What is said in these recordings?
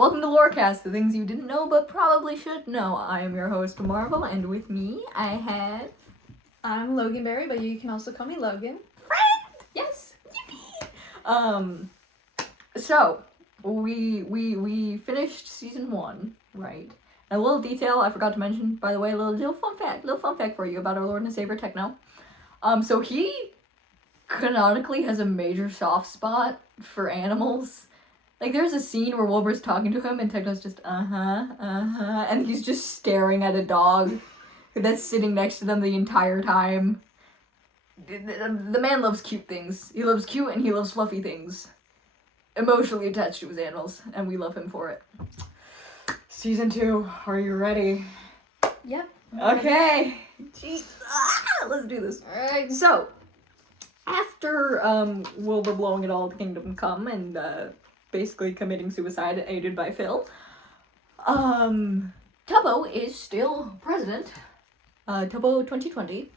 Welcome to Lorecast, the things you didn't know but probably should know. I am your host, Marvel, and with me I have... I'm LoganBerry, but you can also call me Logan. Friend! Yes! Yippee! So, we finished season 1, right? And a little detail I forgot to mention, by the way, a little fun fact for you about our Lord and Savior Techno. So he canonically has a major soft spot for animals. Like, there's a scene where Wilbur's talking to him and Techno's just, and he's just staring at a dog that's sitting next to them the entire time. The man loves cute things. He loves cute and he loves fluffy things. Emotionally attached to his animals, and we love him for it. Season 2, are you ready? Yep. Okay. Jeez. Let's do this. Alright. So, after Wilbur blowing it all at the Kingdom Come and basically committing suicide aided by Phil, Tubbo is still president. Tubbo 2020.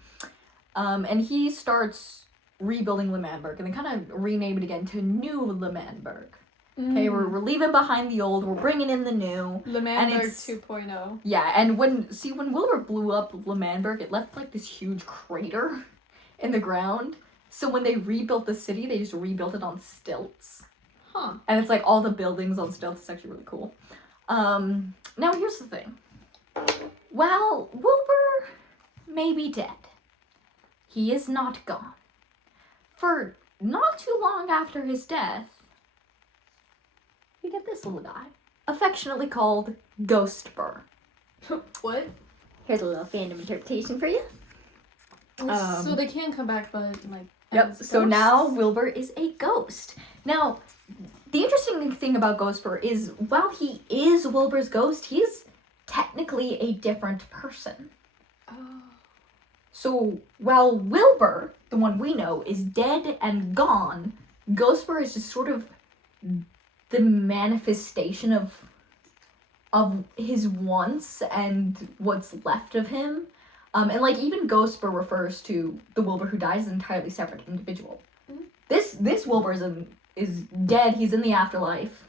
And he starts rebuilding L'Manberg, and they kind of rename it again to New L'Manberg. Okay, we're leaving behind the old, we're bringing in the new. L'Manberg 2.0. Yeah, and when Wilbur blew up L'Manberg, it left like this huge crater in the ground. So when they rebuilt the city, they just rebuilt it on stilts. Huh. And it's like all the buildings on stilts. It's actually really cool. Now here's the thing. While Wilbur may be dead, he is not gone. For not too long after his death, we get this little guy, affectionately called Ghostbur. What? Here's a little fandom interpretation for you. So they can come back, but like. Yep, so now Wilbur is a ghost. Now, the interesting thing about Ghostbur is, while he is Wilbur's ghost, he's technically a different person. Oh. So, while Wilbur, the one we know, is dead and gone, Ghostbur is just sort of the manifestation of his wants and what's left of him. And like even Ghostbur refers to the Wilbur who dies as an entirely separate individual. Mm-hmm. This Wilbur is dead. He's in the afterlife,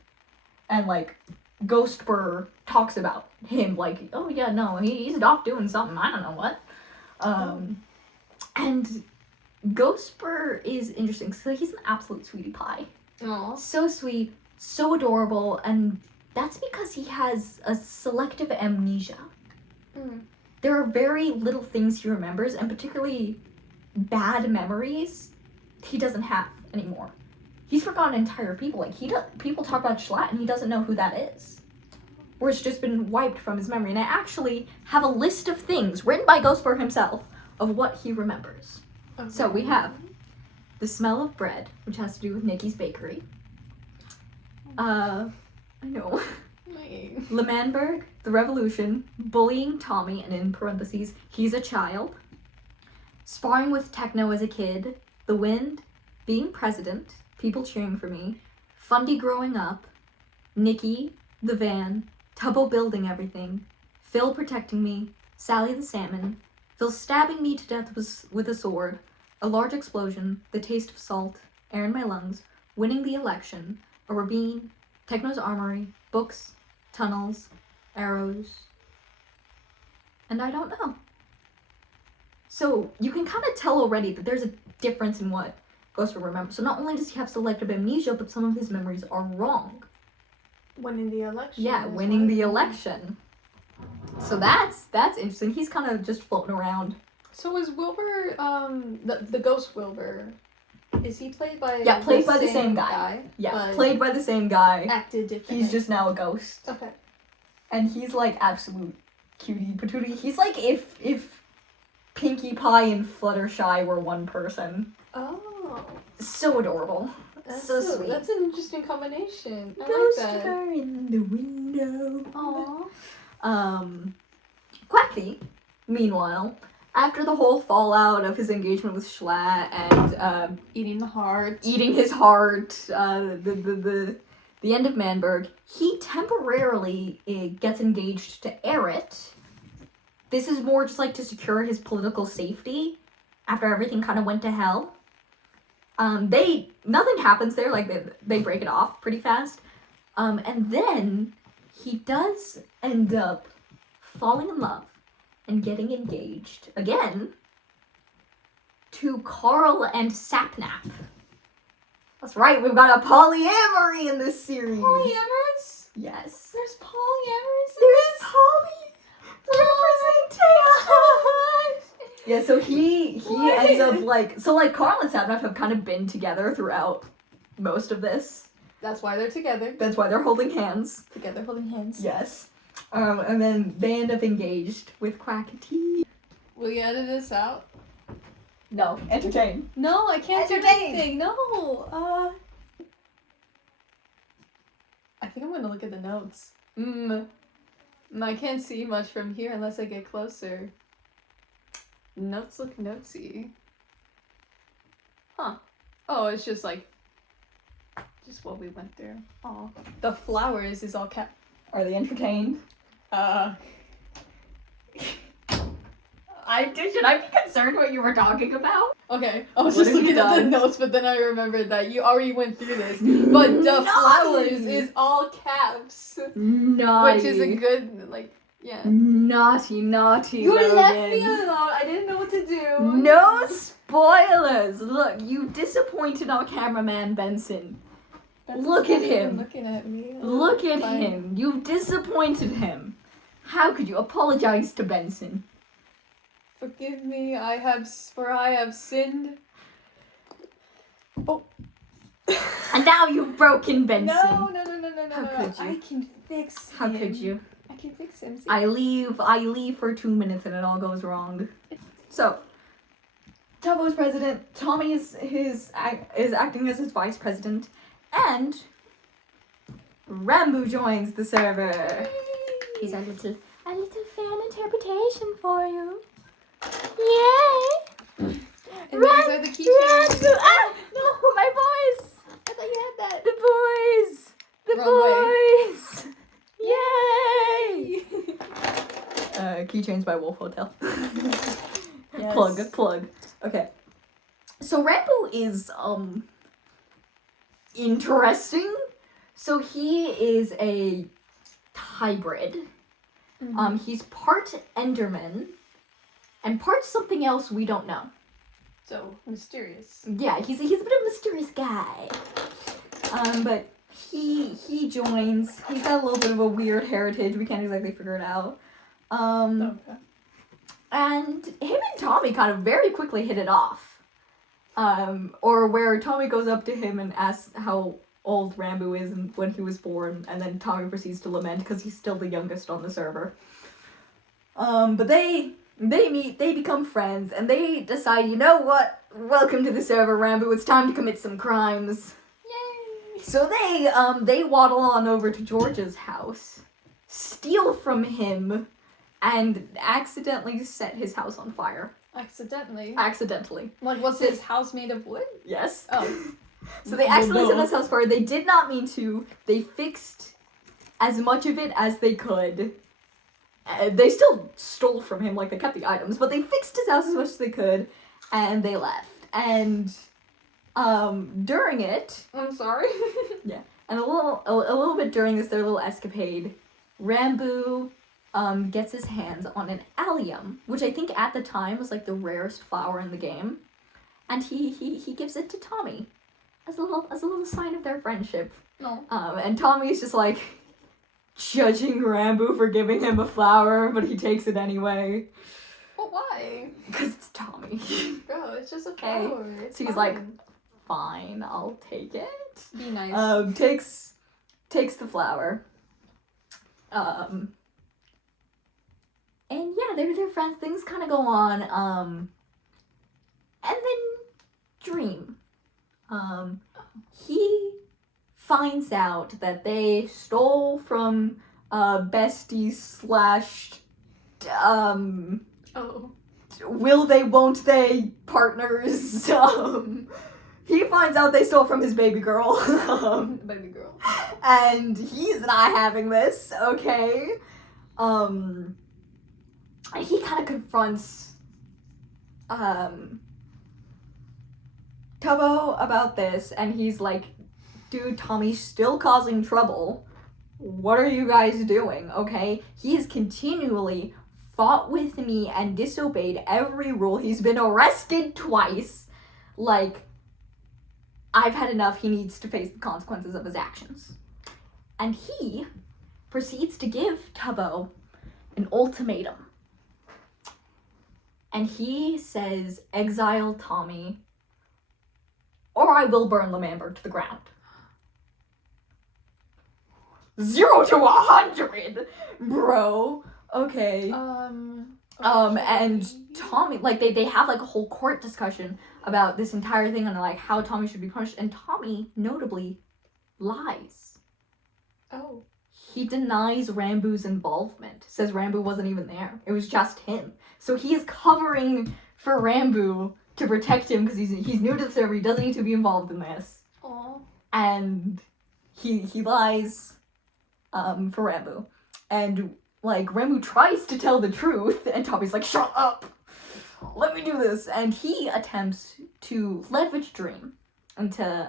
and like Ghostbur talks about him like, oh yeah, no, he's off doing something. I don't know what. And Ghostbur is interesting. So he's an absolute sweetie pie. Aww. So sweet, so adorable, and that's because he has a selective amnesia. Mm. There are very little things he remembers, and particularly bad memories he doesn't have anymore. He's forgotten entire people. Like, people talk about Schlatt, and he doesn't know who that is. Or it's just been wiped from his memory. And I actually have a list of things written by Ghostbur himself of what he remembers. Okay. So we have the smell of bread, which has to do with Nikki's bakery. I know. L'Manberg, the revolution, bullying Tommy, and in parentheses, he's a child. Sparring with Techno as a kid, the wind, being president, people cheering for me, Fundy growing up, Nikki, the van, Tubbo building everything, Phil protecting me, Sally the salmon, Phil stabbing me to death with a sword, a large explosion, the taste of salt, air in my lungs, winning the election, a ravine, Techno's armory, books, tunnels, arrows, and I don't know. So you can kind of tell already that there's a difference in what Ghostbur remembers. So not only does he have selective amnesia, but some of his memories are wrong. Winning the election. Yeah, winning the election. So that's interesting. He's kind of just floating around. So is Wilbur, the ghost Wilbur, is he played by the same guy? Yeah, played by the same guy. Acted differently. He's just now a ghost. Okay. And he's like absolute cutie patootie. He's like if Pinkie Pie and Fluttershy were one person. Oh. So adorable. That's so sweet. That's an interesting combination. I Ghost like that. her in the window. Aww. Quacky, meanwhile, after the whole fallout of his engagement with Schlatt and Eating his heart, the end of Manberg, he temporarily gets engaged to Aerith. This is more just like to secure his political safety after everything kind of went to hell. Nothing happens there, like they break it off pretty fast. And then he does end up falling in love and getting engaged again to Carl and Sapnap. That's right, we've got a polyamory in this series. Polyamorous? Yes. There's polyamorous in There's this? representation. Yeah, so he ends up like Carl and Sapnap have kind of been together throughout most of this. That's why they're together. That's why they're holding hands. Together holding hands. Yes. And then they end up engaged with Quackity. Will you edit this out? No, entertain. No, I can't do Entertain. anything. No. I think I'm gonna look at the notes. I can't see much from here unless I get closer. Notes look notesy. Huh. Oh, it's just like just what we went through. Oh, the flowers is all Are they entertained? Should I be concerned what you were talking about? Okay, I was What just have you looking at the done? notes, but then I remembered that you already went through this. But the Naughty. flowers is all caps, Naughty. which is a good yeah. Naughty. You Logan. left me alone. I didn't know what to do. No spoilers. Look, you disappointed our cameraman Benson. Look at not even him. Looking at me. Look at Fine. him. You disappointed him. How could you apologize to Benson? Forgive me. I have sinned. Oh. And now you've broken Benson. No. How could you? I can fix him. How could you? I can fix him. See? I leave for 2 minutes and it all goes wrong. So, Tubbo's president, Tommy is acting as his vice president, and Ranboo joins the server. He's a little fan interpretation for you. Yay! And these are the keychains. Ranboo! Ah! No, my boys! I thought you had that. The boys! The Wrong boys! Yay! Keychains by Wolf Hotel. Yes. Plug. Okay. So Ranboo is interesting. So he is a hybrid. Mm-hmm. He's part Enderman and part something else we don't know. So mysterious. Yeah, he's a bit of a mysterious guy. But he joins. He's got a little bit of a weird heritage. We can't exactly figure it out. Okay. And him and Tommy kind of very quickly hit it off. Or where Tommy goes up to him and asks how old Ranboo is and when he was born, and then Tommy proceeds to lament because he's still the youngest on the server. But they meet, they become friends, and they decide, you know what? Welcome to the server, Ranboo. It's time to commit some crimes. Yay! So they waddle on over to George's house, steal from him, and accidentally set his house on fire. Accidentally. Like, was his house made of wood? Yes. Oh. So they accidentally set his house fire. They did not mean to. They fixed as much of it as they could. They still stole from him, like, they kept the items, but they fixed his house as much as they could, and they left. And, during it... I'm sorry. Yeah. And a little bit during their little escapade, Ranboo gets his hands on an allium, which I think at the time was like the rarest flower in the game, and he gives it to Tommy as a little sign of their friendship. No. And Tommy's just like judging Ranboo for giving him a flower, but he takes it anyway. But why? Because it's Tommy. Bro, it's just a Okay. flower. It's So he's fine. like, fine, I'll take it. Be nice. Takes the flower. And yeah, they're friends. Things kind of go on. And then Dream. He finds out that they stole from bestie / Oh. will they, won't they partners. He finds out they stole from his baby girl. Baby girl. And he's not having this, okay? And he kind of confronts Tubbo about this, and he's like, dude, Tommy's still causing trouble. what are you guys doing, okay? He has continually fought with me and disobeyed every rule. He's been arrested twice. Like, I've had enough. He needs to face the consequences of his actions. And he proceeds to give Tubbo an ultimatum. And he says, exile Tommy, or I will burn LoganBerry to the ground. 0 to 100, bro. Okay. And Tommy, like, they have, like, a whole court discussion about this entire thing and, like, how Tommy should be punished. And Tommy, notably, lies. Oh. He denies Ranboo's involvement. Says Ranboo wasn't even there. It was just him. So he is covering for Ranboo to protect him because he's new to the server. He doesn't need to be involved in this. Aww. And he lies for Ranboo. And, like, Ranboo tries to tell the truth, and Tommy's like, shut up! Let me do this! And he attempts to leverage Dream into,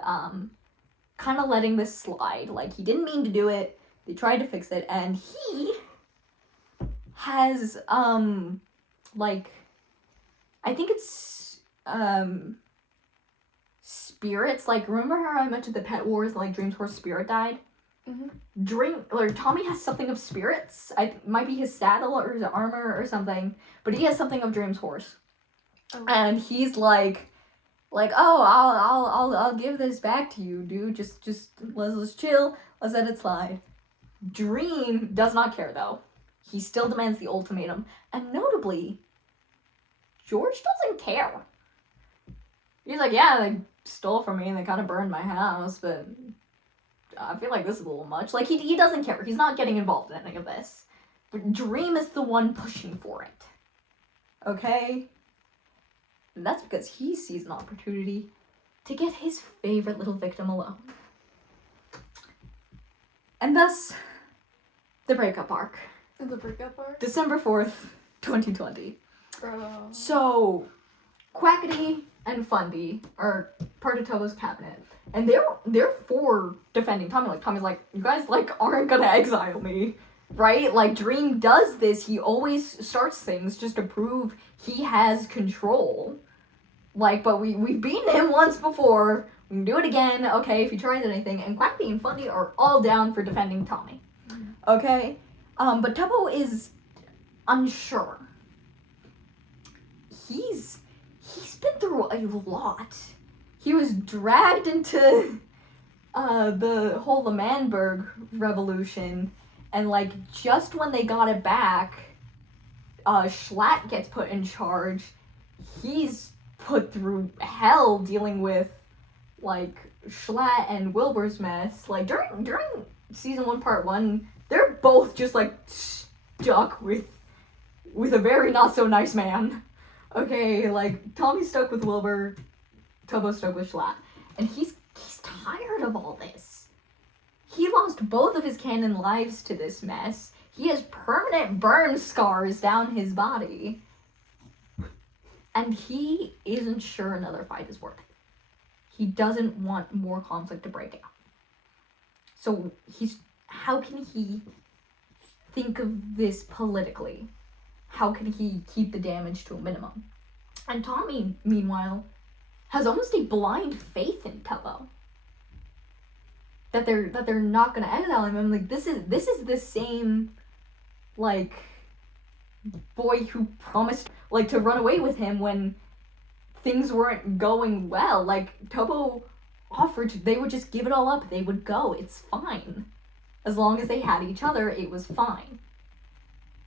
kind of letting this slide. Like, he didn't mean to do it. They tried to fix it, and he has, like, I think it's, spirits. Like, remember how I mentioned the Pet Wars, like, Dream's horse spirit died? Mm-hmm. Tommy has something of spirits. It might be his saddle or his armor or something, but he has something of Dream's horse. Oh. And he's like, oh, I'll give this back to you, dude. Just let's chill. Let's let it slide. Dream does not care though. He still demands the ultimatum, and notably, George doesn't care. He's like, yeah, they stole from me and they kind of burned my house, but I feel like this is a little much. Like, he doesn't care. He's not getting involved in any of this. But Dream is the one pushing for it. Okay? And that's because he sees an opportunity to get his favorite little victim alone. And thus, the breakup arc. The breakup arc? December 4th, 2020. Bro. So, Quackity and Fundy are part of Tubbo's cabinet. And they're for defending Tommy. Like, Tommy's like, you guys, like, aren't gonna exile me. Right? Like, Dream does this. He always starts things just to prove he has control. Like, but we've beaten him once before. We can do it again. Okay, if he tries anything. And Quackity and Fundy are all down for defending Tommy. Okay? But Tubbo is unsure. He's been through a lot. He was dragged into the whole LoganBerry revolution, and like just when they got it back, Schlatt gets put in charge. He's put through hell dealing with like Schlatt and Wilbur's mess. Like during season 1, part 1, they're both just like stuck with a very not so nice man. Okay, like Tommy's stuck with Wilbur. Tubbo's stuck with Schlatt. And he's tired of all this. He lost both of his canon lives to this mess. He has permanent burn scars down his body. And he isn't sure another fight is worth it. He doesn't want more conflict to break out. So how can he think of this politically? How can he keep the damage to a minimum? And Tommy, meanwhile, has almost a blind faith in Tubbo. That they're not gonna exile him. I'm like, this is the same like boy who promised like to run away with him when things weren't going well. Like Tubbo offered they would just give it all up. They would go. It's fine. As long as they had each other, it was fine.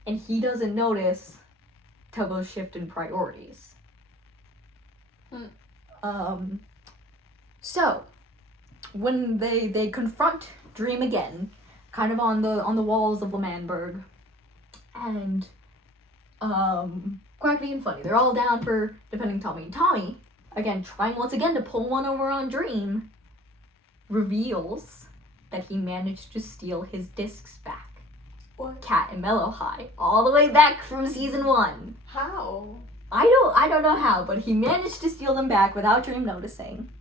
And he doesn't notice Tubbo's shift in priorities. So when they confront Dream again, kind of on the walls of LoganBerry, and Quackity and Funny, they're all down for defending Tommy. Tommy, again, trying once again to pull one over on Dream, reveals that he managed to steal his discs back. What? Cat and Mellow High, all the way back from season 1. How? I don't know how, but he managed to steal them back without Dream noticing.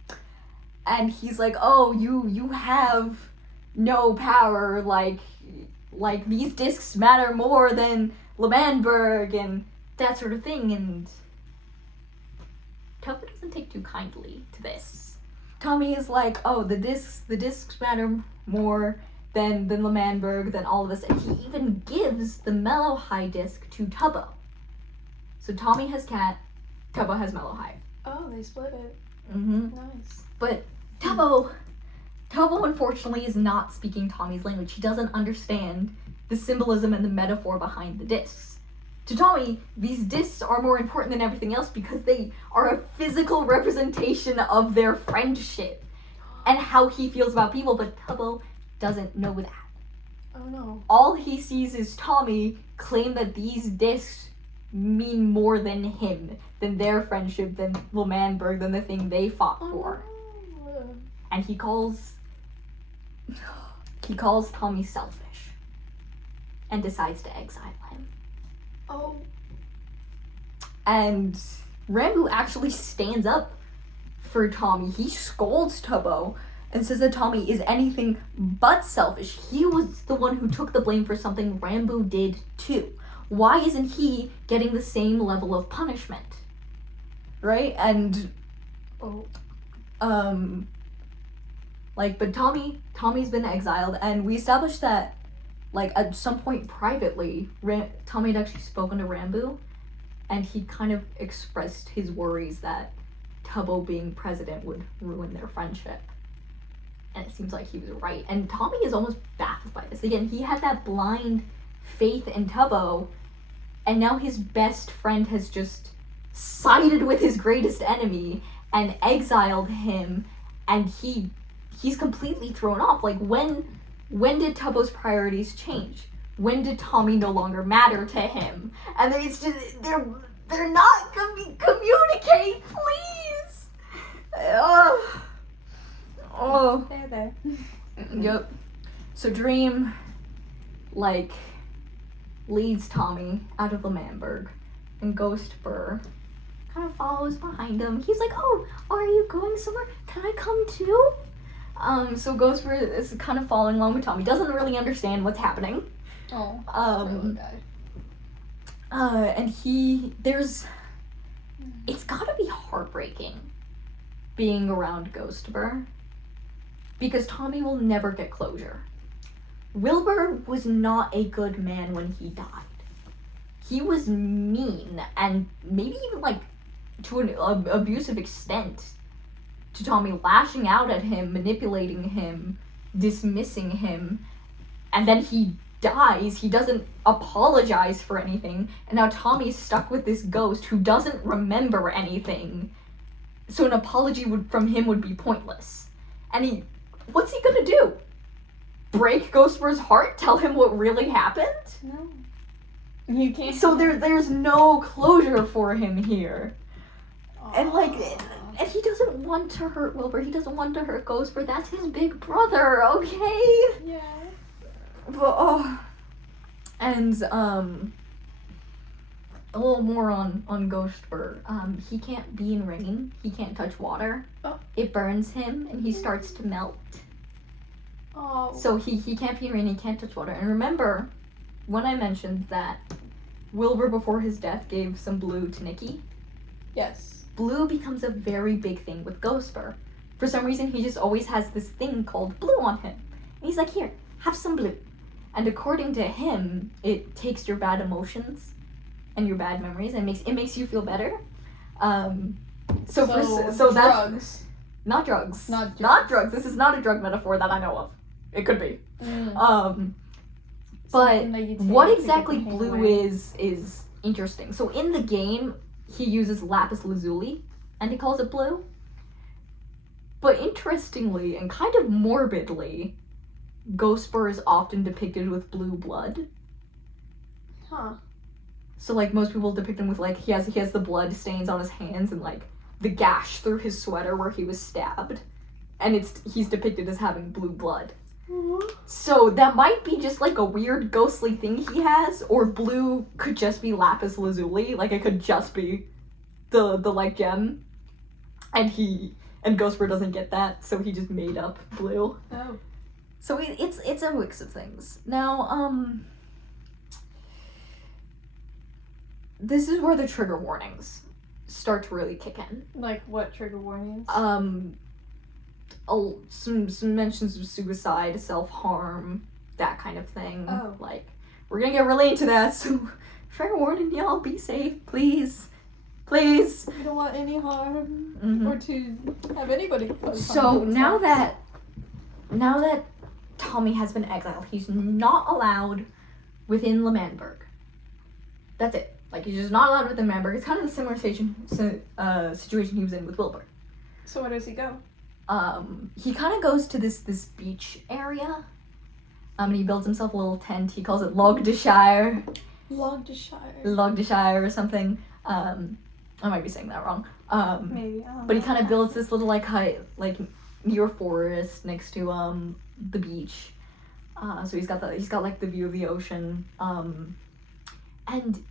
And he's like, oh, you have no power, like, like, these discs matter more than LoganBerry and that sort of thing, and Tubbo doesn't take too kindly to this. Tommy is like, oh, the discs matter more than LoganBerry, than all of us, and he even gives the Mellow High disc to Tubbo. So Tommy has Cat, Tubbo has Mellow High. Oh, they split it. Mm-hmm. Nice. But Tubbo unfortunately is not speaking Tommy's language. He doesn't understand the symbolism and the metaphor behind the discs. To Tommy, these discs are more important than everything else because they are a physical representation of their friendship and how he feels about people, but Tubbo doesn't know that. Oh no. All he sees is Tommy claim that these discs mean more than him, than their friendship, than LoganBerry, than the thing they fought for. And he calls Tommy selfish and decides to exile him. Oh. And Ranboo actually stands up for Tommy. He scolds Tubbo and says that Tommy is anything but selfish. He was the one who took the blame for something Ranboo did too. Why isn't he getting the same level of punishment? Right? And but Tommy's been exiled, and we established that, like, at some point privately, Tommy had actually spoken to Ranboo, and he kind of expressed his worries that Tubbo being president would ruin their friendship. And it seems like he was right. And Tommy is almost baffled by this. Again, he had that blind faith in Tubbo, and now his best friend has just sided with his greatest enemy and exiled him, and he's completely thrown off. Like, when did Tubbo's priorities change? When did Tommy no longer matter to him? And it's just, they're not communicate, please! Oh. There. Yep. So Dream, like, leads Tommy out of LoganBerry, and Ghostbur kind of follows behind him. He's like, oh, are you going somewhere? Can I come too? So Ghostbur is kind of following along with Tommy. Doesn't really understand what's happening. Oh. And it's gotta be heartbreaking being around Ghostbur, because Tommy will never get closure. Wilbur was not a good man when he died. He was mean, and maybe even, like, to an abusive extent to Tommy, lashing out at him, manipulating him, dismissing him, and then he dies. He doesn't apologize for anything, and now Tommy's stuck with this ghost who doesn't remember anything, so an apology from him would be pointless. And what's he gonna do? Break Ghostbur's heart? Tell him what really happened? No. You can't. So there's no closure for him here. And, like, and he doesn't want to hurt Wilbur. He doesn't want to hurt Ghostbur. That's his big brother, okay? Yeah. But, and, a little more on Ghostbur. He can't be in rain. He can't touch water. Oh. It burns him, and he starts to melt. Oh. So he can't be in rain, he can't touch water. And remember, when I mentioned that Wilbur, before his death, gave some blue to Nikki? Yes. Blue becomes a very big thing with Ghostbur. For some reason, he just always has this thing called blue on him. And he's like, here, have some blue. And according to him, it takes your bad emotions and your bad memories and it makes you feel better. So drugs. That's not drugs. Not drugs. This is not a drug metaphor that I know of. It could be. But what exactly blue is interesting. So in the game, he uses lapis lazuli, and he calls it blue. But interestingly, and kind of morbidly, Ghostbur is often depicted with blue blood. Huh. So, like, most people depict him with, like, he has the blood stains on his hands and, like, the gash through his sweater where he was stabbed. And he's depicted as having blue blood. Mm-hmm. So that might be just, like, a weird ghostly thing he has, or blue could just be lapis lazuli, like, it could just be the like, gem. And Ghostbur doesn't get that, so he just made up blue. Oh. So it's a mix of things. Now, this is where the trigger warnings start to really kick in. Like what trigger warnings? Some mentions of suicide, self-harm, that kind of thing. Oh. Like, we're gonna get really into that, so trigger warning, y'all, be safe, please. Please. We don't want any harm Mm-hmm. or to have anybody cause So harm to now themselves. that Tommy has been exiled, he's not allowed within LoganBerry. That's it. Like, he's just not allowed within LoganBerry. It's kind of the similar situation he was in with Wilbur. So where does he go? He kind of goes to this beach area. And he builds himself a little tent. He calls it Logdeshire. Logdeshire or something. I might be saying that wrong. Maybe. But he kind of builds this little like hut, like near a forest next to the beach. So he's got like the view of the ocean. And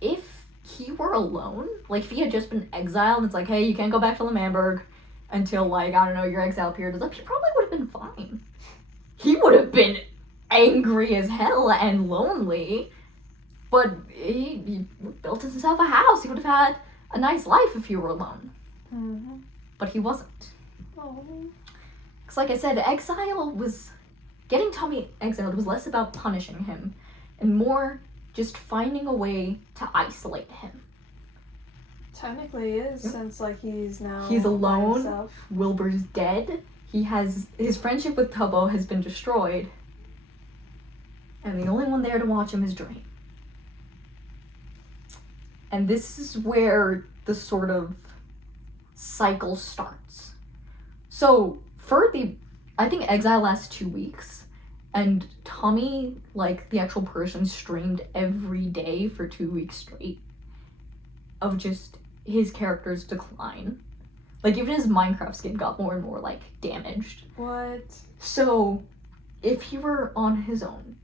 if he were alone, like if he had just been exiled, and it's like, hey, you can't go back to LoganBerry until like, I don't know, your exile period is up, he probably would have been fine. He would have been angry as hell and lonely, but he built himself a house. He would have had a nice life if he were alone. Mm-hmm. But he wasn't. Oh. Because like I said, getting Tommy exiled was less about punishing him and more just finding a way to isolate him. Technically is, Yep. since like he's He's alone. by himself. Wilbur's dead. His friendship with Tubbo has been destroyed. And the only one there to watch him is Dream. And this is where the sort of cycle starts. So I think Exile lasts 2 weeks, and Tommy, like the actual person, streamed every day for 2 weeks straight of just his character's decline. Like, even his Minecraft skin got more and more, like, damaged. What? So, if he were on his own,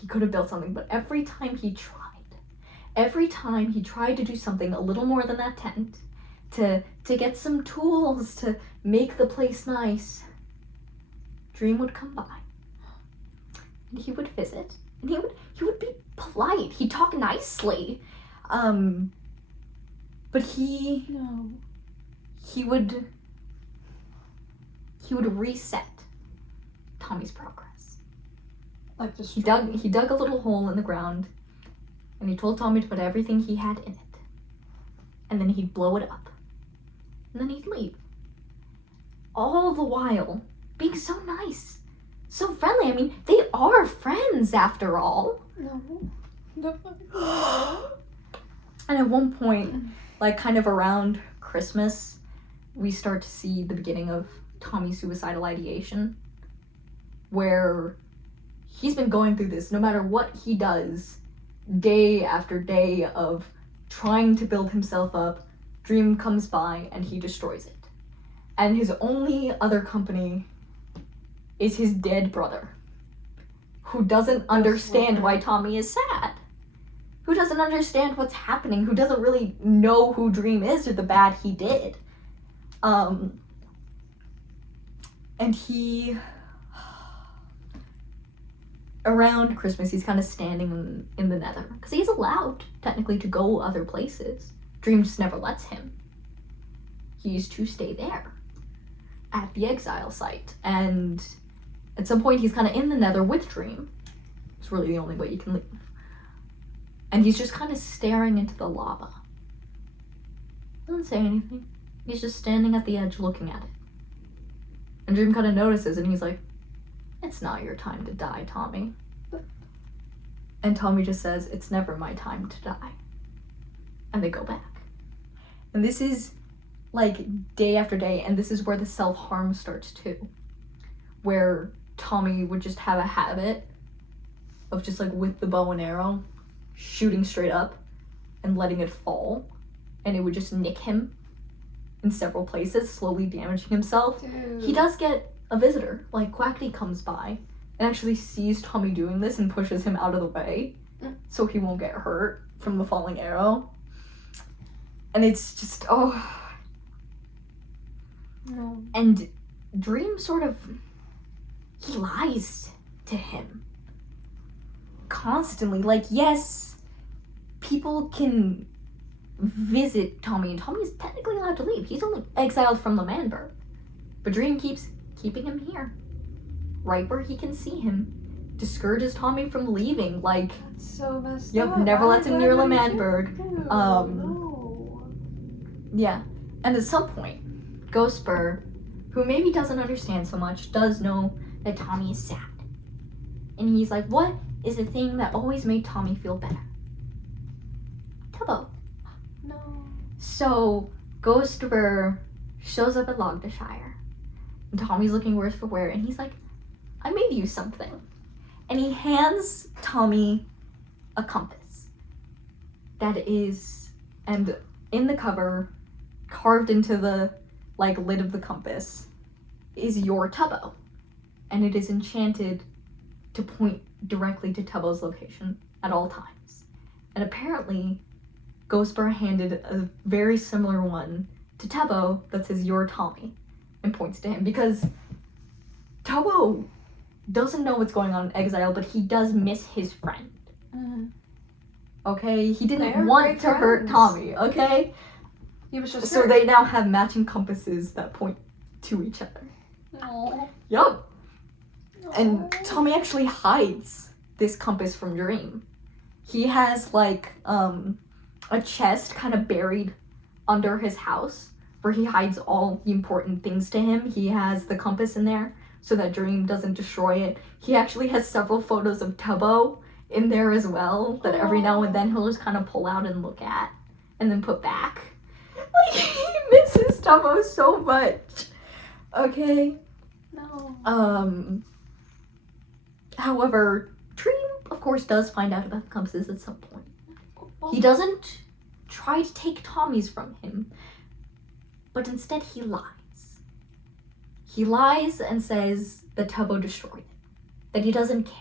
he could have built something, but every time he tried to do something a little more than that tent, to get some tools to make the place nice, Dream would come by. And he would visit, and he would be polite, he'd talk nicely. But he would reset Tommy's progress. Like just He dug a little hole in the ground, and he told Tommy to put everything he had in it. And then he'd blow it up. And then he'd leave. All the while being so nice, so friendly. I mean, they are friends after all. No. And at one point, like kind of around Christmas, we start to see the beginning of Tommy's suicidal ideation, where he's been going through this no matter what he does, day after day of trying to build himself up. Dream comes by and he destroys it. And his only other company is his dead brother, who doesn't understand why Tommy is sad, who doesn't understand what's happening, who doesn't really know who Dream is or the bad he did. And he, around Christmas, he's kind of standing in the Nether, because he's allowed technically to go other places. Dream just never lets him. He's to stay there at the Exile site, and at some point he's kind of in the Nether with Dream. It's really the only way you can leave. And he's just kind of staring into the lava. Doesn't say anything. He's just standing at the edge looking at it. And Dream kind of notices, and he's like, "It's not your time to die, Tommy." And Tommy just says, "It's never my time to die." And they go back. And this is like day after day, and this is where the self-harm starts too. Where Tommy would just have a habit of just like with the bow and arrow, shooting straight up and letting it fall. And it would just nick him in several places, slowly damaging himself. Dude. He does get a visitor, like Quackity comes by and actually sees Tommy doing this and pushes him out of the way so he won't get hurt from the falling arrow. And it's just, No. And Dream sort of he lies to him constantly. Like, yes, people can visit Tommy, and Tommy is technically allowed to leave. He's only exiled from LoganBerry. But Dream keeps keeping him here, right where he can see him. Discourages Tommy from leaving. Like, That's so messed yep, up. never lets him near Why would he LoganBerry. do? No. Yeah, and at some point, Ghostbur, who maybe doesn't understand so much, does know that Tommy is sad. And he's like, what is the thing that always made Tommy feel better? Tubbo. No. So, Ghostbur shows up at Logdashire. And Tommy's looking worse for wear, and he's like, I made you something. And he hands Tommy a compass. That is, and in the cover, carved into the, like, lid of the compass, is your Tubbo. And it is enchanted to point directly to Tubbo's location at all times. And apparently, Ghostbur handed a very similar one to Tubbo that says your Tommy and points to him, because Tubbo doesn't know what's going on in Exile, but he does miss his friend. Okay? He didn't want to hurt Tommy, okay? He was just so they now have matching compasses that point to each other. Aww. Yup. And Tommy actually hides this compass from Dream. He has, like, a chest kind of buried under his house where he hides all the important things to him. He has the compass in there so that Dream doesn't destroy it. He actually has several photos of Tubbo in there as well that every now and then he'll just kind of pull out and look at and then put back. Like, he misses Tubbo so much. Okay? No. However, Dream, of course, does find out about the compasses at some point. He doesn't try to take Tommy's from him, but instead he lies. He lies and says that Tubbo destroyed it, that he doesn't care.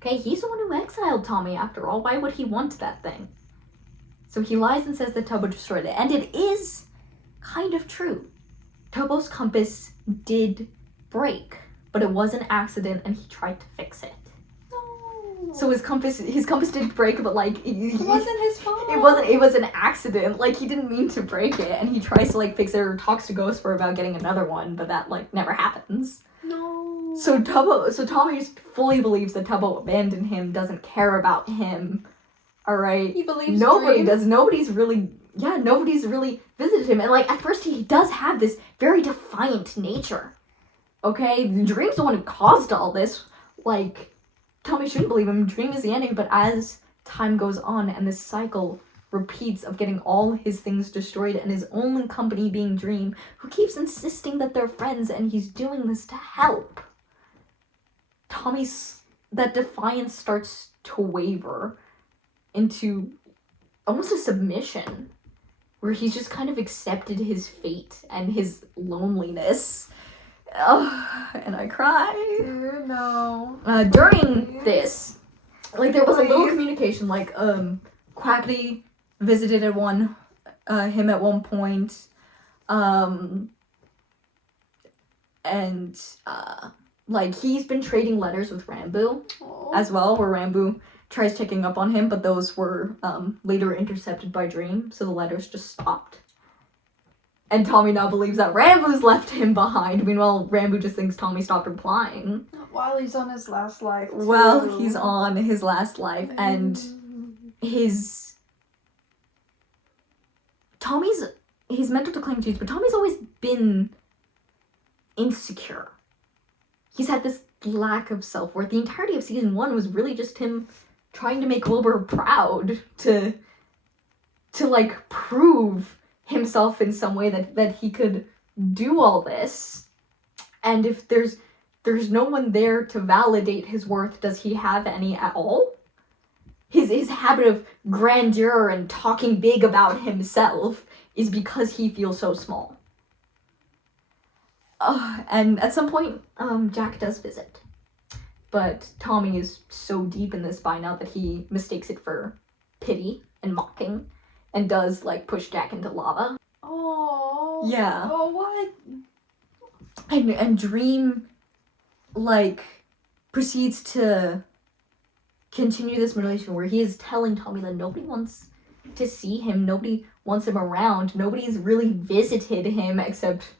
Okay, he's the one who exiled Tommy after all. Why would he want that thing? So he lies and says that Tubbo destroyed it, and it is kind of true. Tubbo's compass did break, but it was an accident and he tried to fix it. So his compass did break, but like it wasn't his fault. It was an accident. Like, he didn't mean to break it, and he tries to like fix it or talks to Ghostbur about getting another one, but that like never happens. No. So Tommy just fully believes that Tubbo abandoned him, doesn't care about him. All right. He believes nobody Dream. does. Nobody's really visited him, and like at first he does have this very defiant nature. Okay, Dream's the one who caused all this. Like, Tommy shouldn't believe him. Dream is the ending, but as time goes on and this cycle repeats of getting all his things destroyed and his only company being Dream, who keeps insisting that they're friends and he's doing this to help, that defiance starts to waver into almost a submission, where he's just kind of accepted his fate and his loneliness. And I cry. Dude, no. During this, like, there was a little communication, like, Quackity visited him at one point, and, like, he's been trading letters with Ranboo as well, where Ranboo tries checking up on him, but those were, later intercepted by Dream, so the letters just stopped. And Tommy now believes that Ranboo's left him behind. Meanwhile, Ranboo just thinks Tommy stopped replying. While he's on his last life, too. Well, he's on his last life, and Tommy's mental decline changed, but Tommy's always been insecure. He's had this lack of self-worth. The entirety of season 1 was really just him trying to make Wilbur proud, to like prove himself in some way that he could do all this. And if there's no one there to validate his worth, does he have any at all? His habit of grandeur and talking big about himself is because he feels so small. And at some point, Jack does visit. But Tommy is so deep in this by now that he mistakes it for pity and mocking, and does, like, push Jack into lava. Oh. Yeah. Oh, what? And Dream, like, proceeds to continue this relation where he is telling Tommy that nobody wants to see him, nobody wants him around, nobody's really visited him except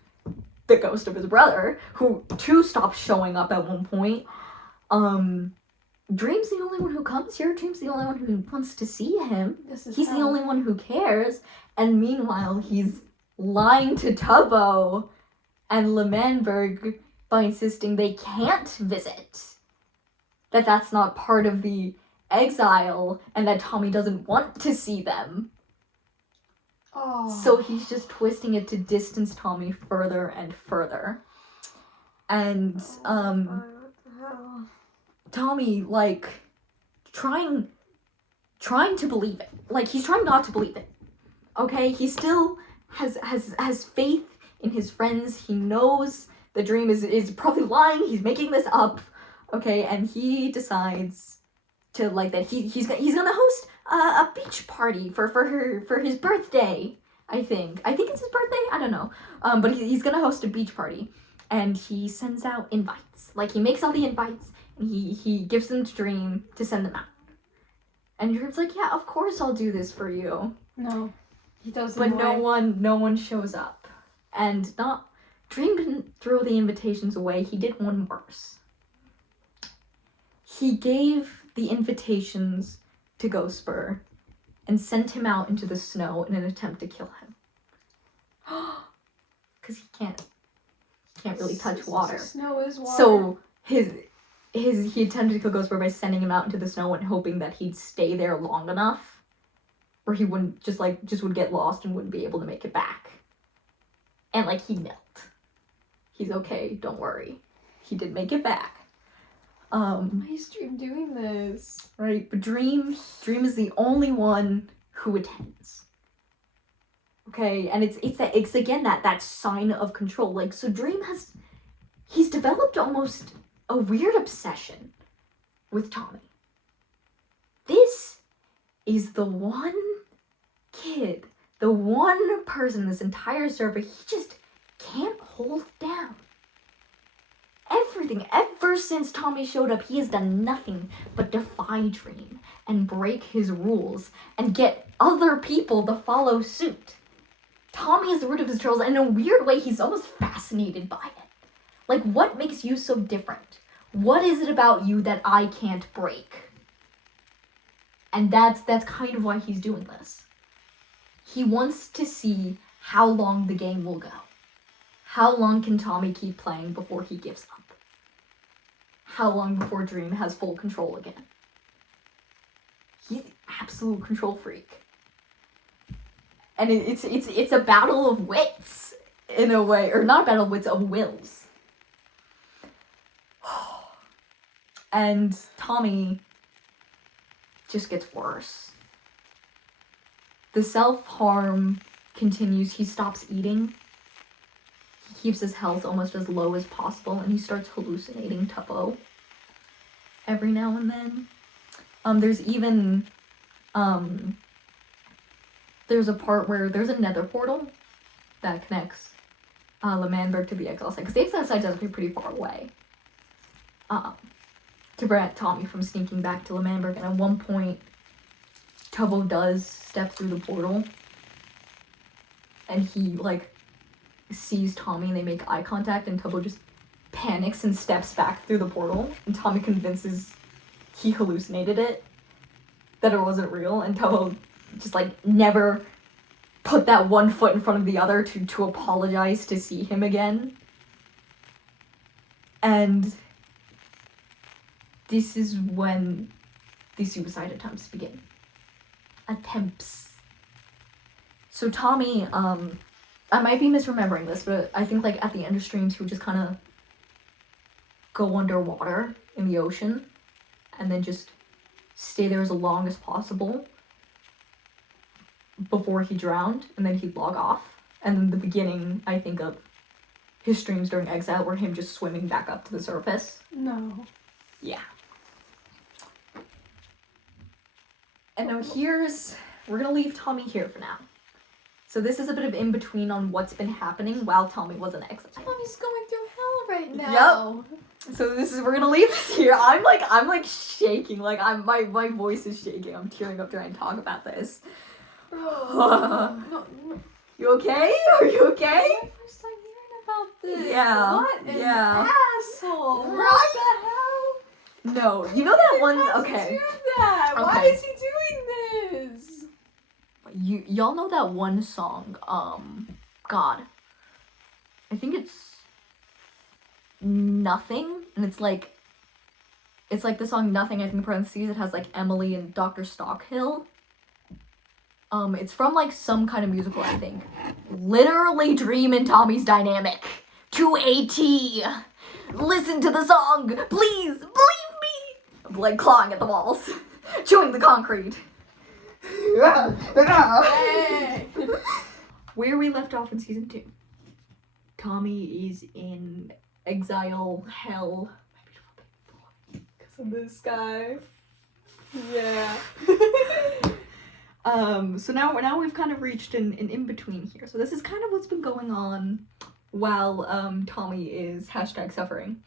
the ghost of his brother, who too stops showing up at one point. Dream's the only one who comes here. Dream's the only one who wants to see him. He's the only one who cares. And meanwhile, he's lying to Tubbo and L'Manberg by insisting they can't visit. That's not part of the exile, and that Tommy doesn't want to see them. Oh. So he's just twisting it to distance Tommy further and further. And, What the hell? Tommy, like, trying to believe it. Like, he's trying not to believe it. Okay? He still has faith in his friends. He knows the dream is probably lying. He's making this up. Okay? And he decides to, like, that he's gonna host a beach party for his birthday, I think. I think it's his birthday? I don't know. But he's gonna host a beach party. And he sends out invites. Like, he makes all the invites. He gives them to Dream to send them out. And Dream's like, yeah, of course I'll do this for you. No. He doesn't. But no one shows up. And Dream didn't throw the invitations away. He did one worse. He gave the invitations to Ghostspur and sent him out into the snow in an attempt to kill him. Because he can't really touch water. Snow is water. So he attempted to kill Ghostspur by sending him out into the snow and hoping that he'd stay there long enough where he wouldn't just would get lost and wouldn't be able to make it back. And like, he knelt. He's okay, don't worry. He did make it back. Why is Dream doing this? Right, but Dream is the only one who attends. Okay, and it's again that sign of control. Like, so Dream he's developed almost a weird obsession with Tommy. This is the one kid, the one person in this entire server he just can't hold down. Everything, ever since Tommy showed up, he has done nothing but defy Dream and break his rules and get other people to follow suit. Tommy is the root of his troubles, and in a weird way, he's almost fascinated by it. Like, what makes you so different? What is it about you that I can't break? And that's kind of why he's doing this. He wants to see how long the game will go. How long can Tommy keep playing before he gives up? How long before Dream has full control again? He's an absolute control freak. And it's a battle of wits, in a way. Or not a battle of wits, of wills. And Tommy just gets worse. The self-harm continues. He stops eating. He keeps his health almost as low as possible, and he starts hallucinating Tubbo every now and then. There's even there's a part where there's a nether portal that connects L'Manberg to the exile side, because the exile side is actually pretty far away. To prevent Tommy from sneaking back to L'Manberg, and at one point, Tubbo does step through the portal, and he, like, sees Tommy, and they make eye contact, and Tubbo just panics and steps back through the portal, and Tommy convinces he hallucinated it, that it wasn't real, and Tubbo just, like, never put that one foot in front of the other to apologize to see him again. And this is when the suicide attempts begin. So Tommy, I might be misremembering this, but I think, like, at the end of streams, he would just kind of go underwater in the ocean and then just stay there as long as possible before he drowned, and then he'd log off. And then the beginning, I think, of his streams during Exile were him just swimming back up to the surface. No. Yeah. And now we're gonna leave Tommy here for now. So this is a bit of in-between on what's been happening while Tommy was in Exile. Tommy's going through hell right now. So we're gonna leave this here. I'm like shaking. Like my voice is shaking. I'm tearing up trying to talk about this. No. You okay? Are you okay? My first time hearing about this. Yeah. What an asshole. Right? What the hell? No. You know that one? How Okay. to do that? Okay. Why is he doing this? Y'all know that one song? God. I think it's Nothing, and it's like the song Nothing. I think in parentheses it has like Emily and Dr. Stockhill. It's from like some kind of musical, I think. Literally Dream and Tommy's dynamic to a T. Listen to the song, please, believe me. I'm like clawing at the walls, chewing the concrete. Where we left off in season 2. Tommy is in exile hell. Because of this guy. Yeah. So now we've kind of reached an in-between here. So this is kind of what's been going on while Tommy is #suffering.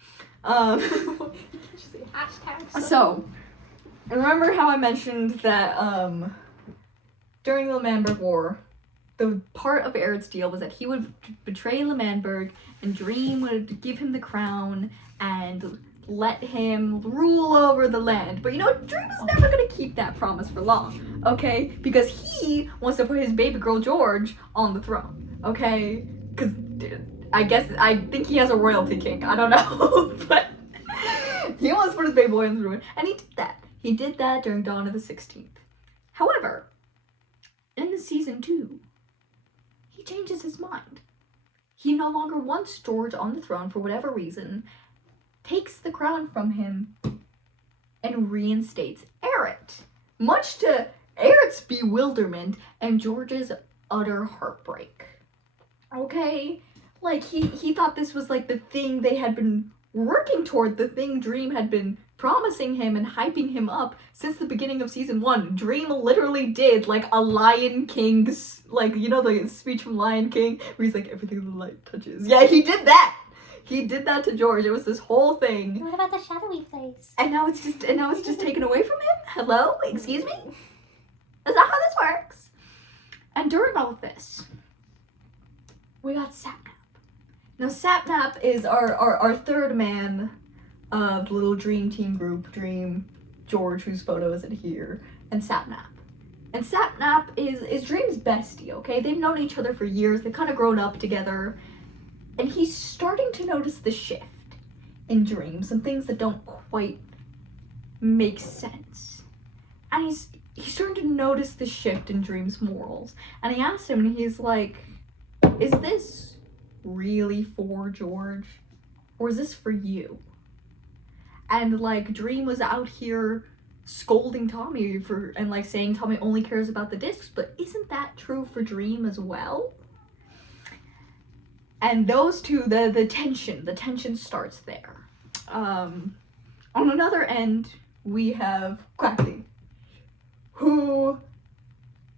So remember how I mentioned that during the L'Manberg War, the part of Eric's deal was that he would betray L'Manberg and Dream would give him the crown and let him rule over the land. But you know, Dream is never gonna keep that promise for long, okay? Because he wants to put his baby girl George on the throne, okay? Because I think he has a royalty kink, I don't know, but he wants to put his baby boy on the throne, and he did that. He did that during Dawn of the 16th. However, in the season 2, he changes his mind. He no longer wants George on the throne for whatever reason, takes the crown from him, and reinstates Eret. Much to Eret's bewilderment and George's utter heartbreak. Okay? Like, he thought this was like the thing they had been working toward, the thing Dream had been promising him and hyping him up since the beginning of season 1. Dream literally did like a Lion King's, like, you know the speech from Lion King where he's like, everything the light touches. Yeah, he did that. He did that to George. It was this whole thing. What about the shadowy place? And now it's just taken away from him? Hello? Excuse me? Is that how this works? And during all of this, we got Sapnap. Now Sapnap is our third man of the little Dream Team group. Dream, George, whose photo isn't here, and Sapnap. And Sapnap is Dream's bestie, okay? They've known each other for years. They've kind of grown up together. And he's starting to notice the shift in Dream, some things that don't quite make sense. And he's starting to notice the shift in Dream's morals. And he asks him, and he's like, is this really for George? Or is this for you? And like, Dream was out here scolding Tommy and like saying Tommy only cares about the discs, but isn't that true for Dream as well? And those two, the tension starts there. On another end, we have Quackly, who,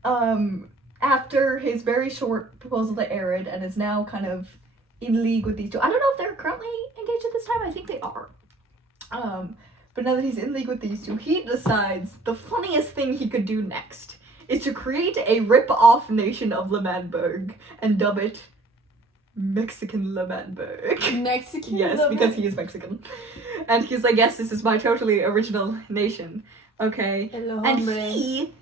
after his very short proposal to Arid, and is now kind of in league with these two. I don't know if they're currently engaged at this time. I think they are. But now that he's in league with these two, he decides the funniest thing he could do next is to create a rip-off nation of L'Manberg and dub it Mexican L'Manberg. Mexican? Yes, because he is Mexican. And he's like, yes, this is my totally original nation. Okay? Hello, and he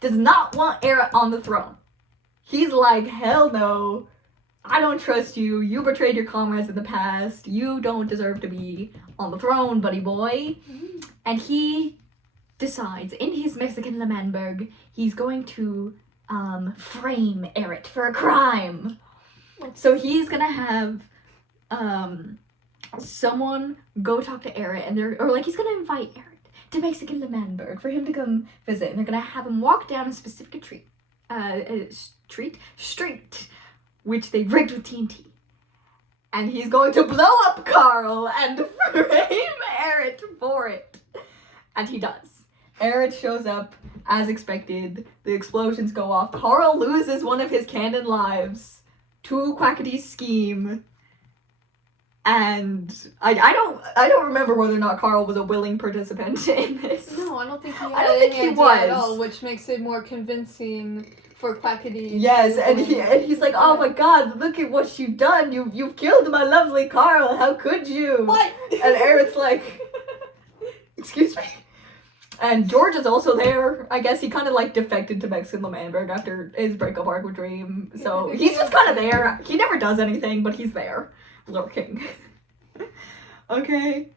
does not want Eret on the throne. He's like, hell no. I don't trust you. You betrayed your comrades in the past. You don't deserve to be on the throne, buddy boy. And he decides, in his Mexican L'Manberg, he's going to frame Eret for a crime. So he's gonna have someone go talk to Eret, and he's gonna invite Eret to Mexican L'Manberg for him to come visit, and they're gonna have him walk down a specific street, which they rigged with TNT. And he's going to blow up Carl and frame Eret for it. And he does. Eret shows up as expected. The explosions go off. Carl loses one of his canon lives to Quackity's scheme. And I don't remember whether or not Carl was a willing participant in this. No, I don't think he had I don't think any he idea was at all, which makes it more convincing for Quackity. Yes, and he's like, oh my god, look at what you've done. You've killed my lovely Carl. How could you? What? And Aaron's like, excuse me. And George is also there. I guess he kind of like defected to Mexican LoganBerry after his breakup arc with Dream. So he's just kind of there. He never does anything, but he's there, lurking. Okay.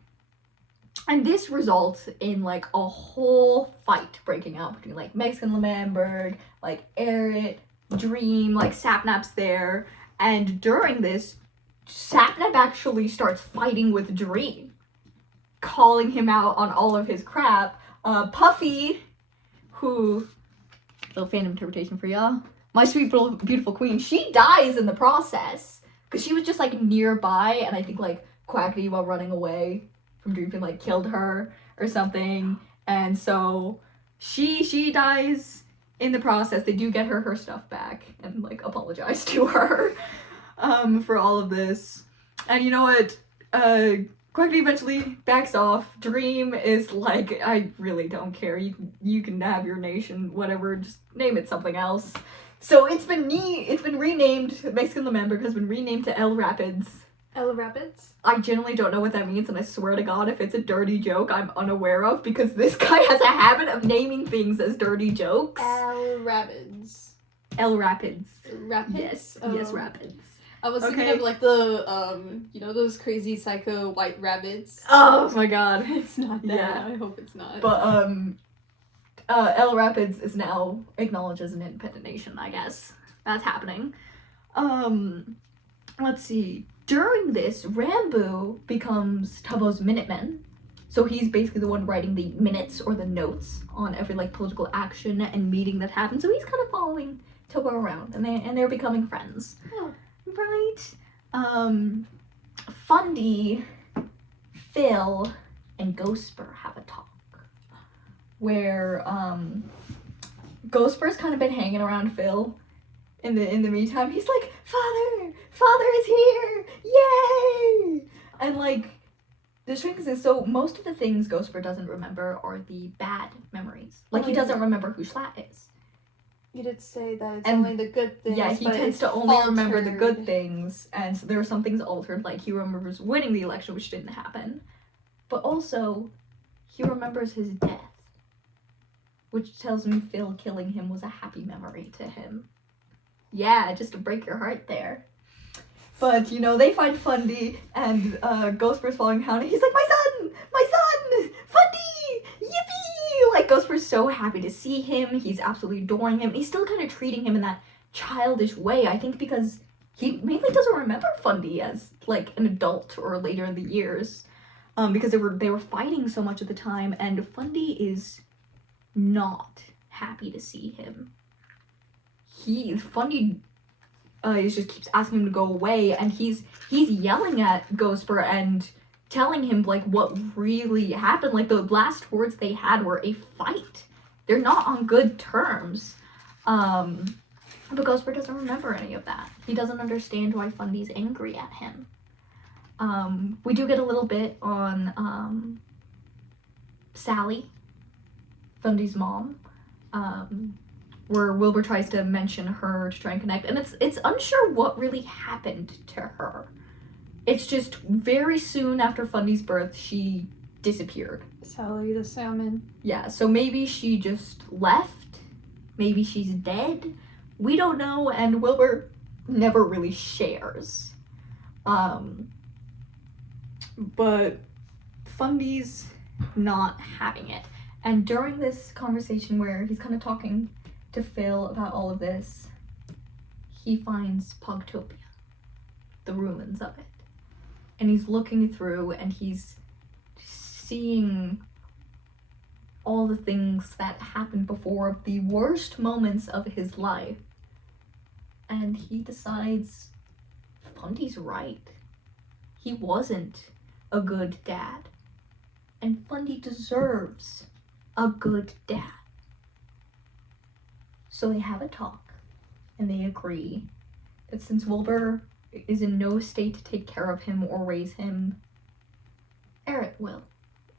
And this results in like a whole fight breaking out between like Mexican LoganBerry, like Aaron, Dream, like Sapnap's there. And during this, Sapnap actually starts fighting with Dream, calling him out on all of his crap. Puffy, who, little fan interpretation for y'all, my sweet beautiful queen, she dies in the process because she was just like nearby, and I think like Quackity, while running away from Dream, like killed her or something, and so she dies in the process. They do get her stuff back and like apologize to her for all of this, and you know what, Quackity eventually backs off. Dream is like, I really don't care. You can have your nation, whatever. Just name it something else. So it's been renamed. Mexican LoganBerry has been renamed to El Rapids. El Rapids? I genuinely don't know what that means, and I swear to God, if it's a dirty joke, I'm unaware of, because this guy has a habit of naming things as dirty jokes. El Rapids. El Rapids. Rapids? Yes, Oh. yes, Rapids. I was thinking of like the, you know those crazy psycho white rabbits? Oh my god. It's not that. Yeah. I hope it's not. But, El Rapids is now acknowledged as an independent nation, I guess. That's happening. Let's see. During this, Ranboo becomes Tubbo's Minuteman. So he's basically the one writing the minutes or the notes on every, like, political action and meeting that happens. So he's kind of following Tubbo around, and they're becoming friends. Oh. Right? Fundy, Phil, and Ghostspur have a talk. Where, Ghostspur's kind of been hanging around Phil in the meantime. He's like, Father is here! Yay! And, like, the strange thing is, so most of the things Ghostspur doesn't remember are the bad memories. Like, he doesn't remember who Schlatt is. You did say that it's And only the good things. Yeah, he but tends it's to only remember the good altered. things, and so there are some things altered, like he remembers winning the election, which didn't happen. But also, he remembers his death, which tells me Phil killing him was a happy memory to him. Yeah, just to break your heart there. But, you know, they find Fundy, and Ghostspur's following Hound, and he's like, my son! Fundy! Yippee! Like, Ghostspur's so happy to see him, he's absolutely adoring him, and he's still kind of treating him in that childish way, I think because he mainly doesn't remember Fundy as, like, an adult or later in the years, because they were fighting so much at the time, and Fundy is not happy to see him. Fundy he just keeps asking him to go away, and he's yelling at Ghostspur and telling him like what really happened. Like the last words they had were a fight. They're not on good terms. But Ghostspur doesn't remember any of that. He doesn't understand why Fundy's angry at him. We do get a little bit on Sally, Fundy's mom. Where Wilbur tries to mention her to try and connect, and it's unsure what really happened to her. It's just very soon after Fundy's birth, she disappeared. Sally the salmon. Yeah, so maybe she just left, maybe she's dead, we don't know, and Wilbur never really shares. But Fundy's not having it, and during this conversation where he's kind of talking to Phil about all of this, he finds Pogtopia, the ruins of it. And he's looking through and he's seeing all the things that happened before, the worst moments of his life. And he decides Fundy's right. He wasn't a good dad. And Fundy deserves a good dad. So they have a talk, and they agree that since Wilbur is in no state to take care of him or raise him, Eret will.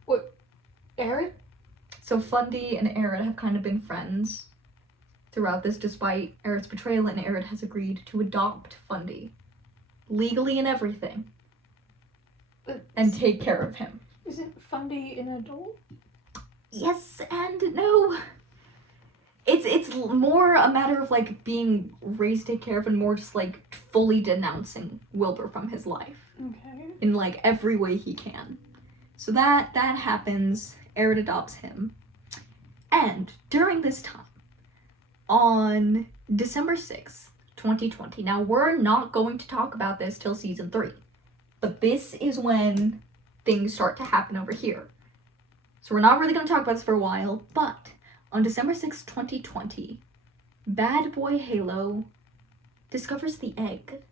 What? Eret? So Fundy and Eret have kind of been friends throughout this, despite Eret's betrayal, and Eret has agreed to adopt Fundy. Legally and everything. And take care of him. Isn't Fundy an adult? Yes and no. It's more a matter of, like, being raised, take care of, and more just, like, fully denouncing Wilbur from his life. Okay. In, like, every way he can. So that happens. Eret adopts him. And during this time, on December 6th, 2020, now we're not going to talk about this till season 3, but this is when things start to happen over here. So we're not really going to talk about this for a while, but on December 6th, 2020, Bad Boy Halo discovers the egg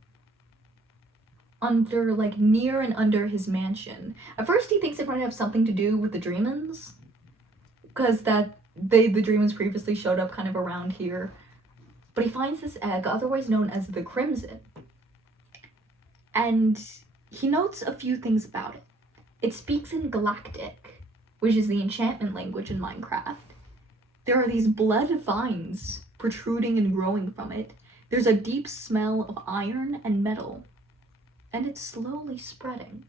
under, like, near and under his mansion. At first he thinks it might have something to do with the Dreamins, because the Dreamins previously showed up kind of around here. But he finds this egg, otherwise known as the Crimson, and he notes a few things about it. It speaks in Galactic, which is the enchantment language in Minecraft. There are these blood vines protruding and growing from it. There's a deep smell of iron and metal, and it's slowly spreading.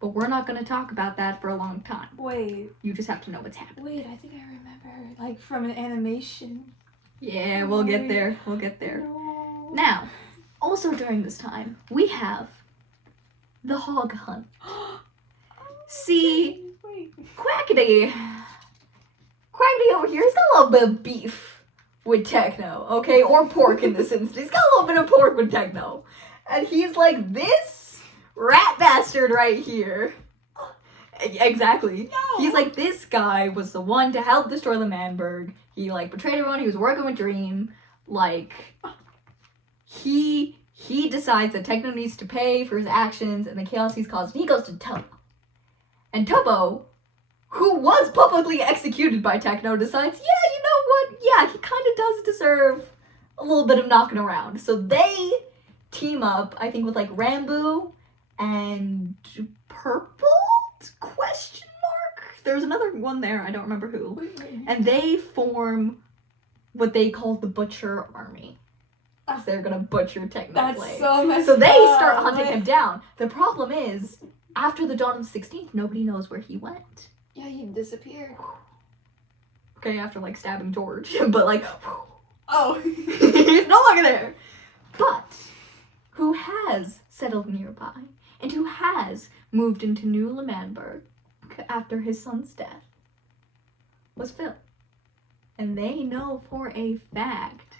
But we're not going to talk about that for a long time. Wait. You just have to know what's happening. Wait, I think I remember, like, from an animation. Yeah, we'll get there. We'll get there. No. Now, also during this time, we have the Hog Hunt. See, Wait. Quackity over here, he's got a little bit of beef with Techno, okay? Or pork in this instance. He's got a little bit of pork with Techno. And he's like, this rat bastard right here. Exactly. No. He's like, this guy was the one to help destroy Lemanberg. He, like, betrayed everyone. He was working with Dream. Like, he decides that Techno needs to pay for his actions and the chaos he's caused. And he goes to Tubbo. And Tubbo, who was publicly executed by Techno, decides, yeah, you know what? Yeah, he kind of does deserve a little bit of knocking around. So they team up, I think, with, like, Ranboo and Purple? Question mark? There's another one there, I don't remember who. Wait. And they form what they call the Butcher Army. Because they're gonna butcher Techno. That's so messed So they up. start hunting him down. The problem is, after the dawn of the 16th, nobody knows where he went. Yeah, he disappeared. Okay, after, like, stabbing George. But, like, Oh. he's no longer there. But who has settled nearby and who has moved into New Lemanberg after his son's death was Phil. And they know for a fact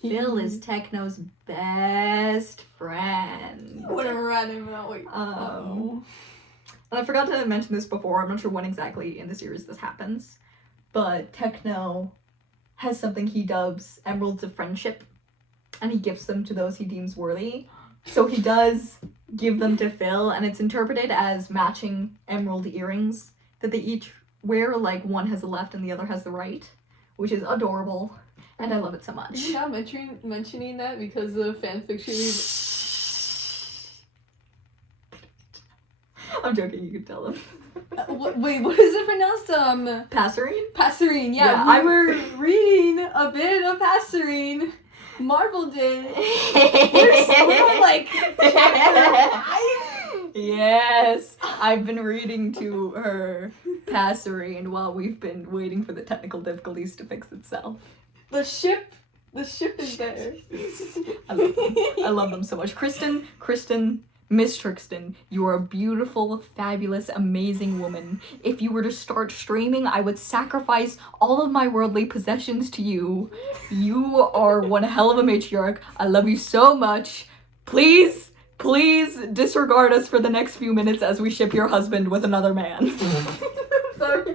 Phil is Techno's best friend. I would have ran him out. Wait. And I forgot to mention this before, I'm not sure when exactly in the series this happens, but Techno has something he dubs Emeralds of Friendship, and he gives them to those he deems worthy. So he does give them to Phil, and it's interpreted as matching emerald earrings that they each wear, like one has the left and the other has the right, which is adorable, and I love it so much. You're not mentioning that because the fanfiction is... I'm joking, you can tell them. Wait, what is it pronounced? Passerine? Passerine, Yeah, we were reading a bit of Passerine. Marvel did. We're like chapter 5. Yes, I've been reading to her Passerine while we've been waiting for the technical difficulties to fix itself. The ship is there. I love them so much. Kristen, Miss Trixton, you are a beautiful, fabulous, amazing woman. If you were to start streaming, I would sacrifice all of my worldly possessions to you. You are one hell of a matriarch. I love you so much. Please disregard us for the next few minutes as we ship your husband with another man. Sorry.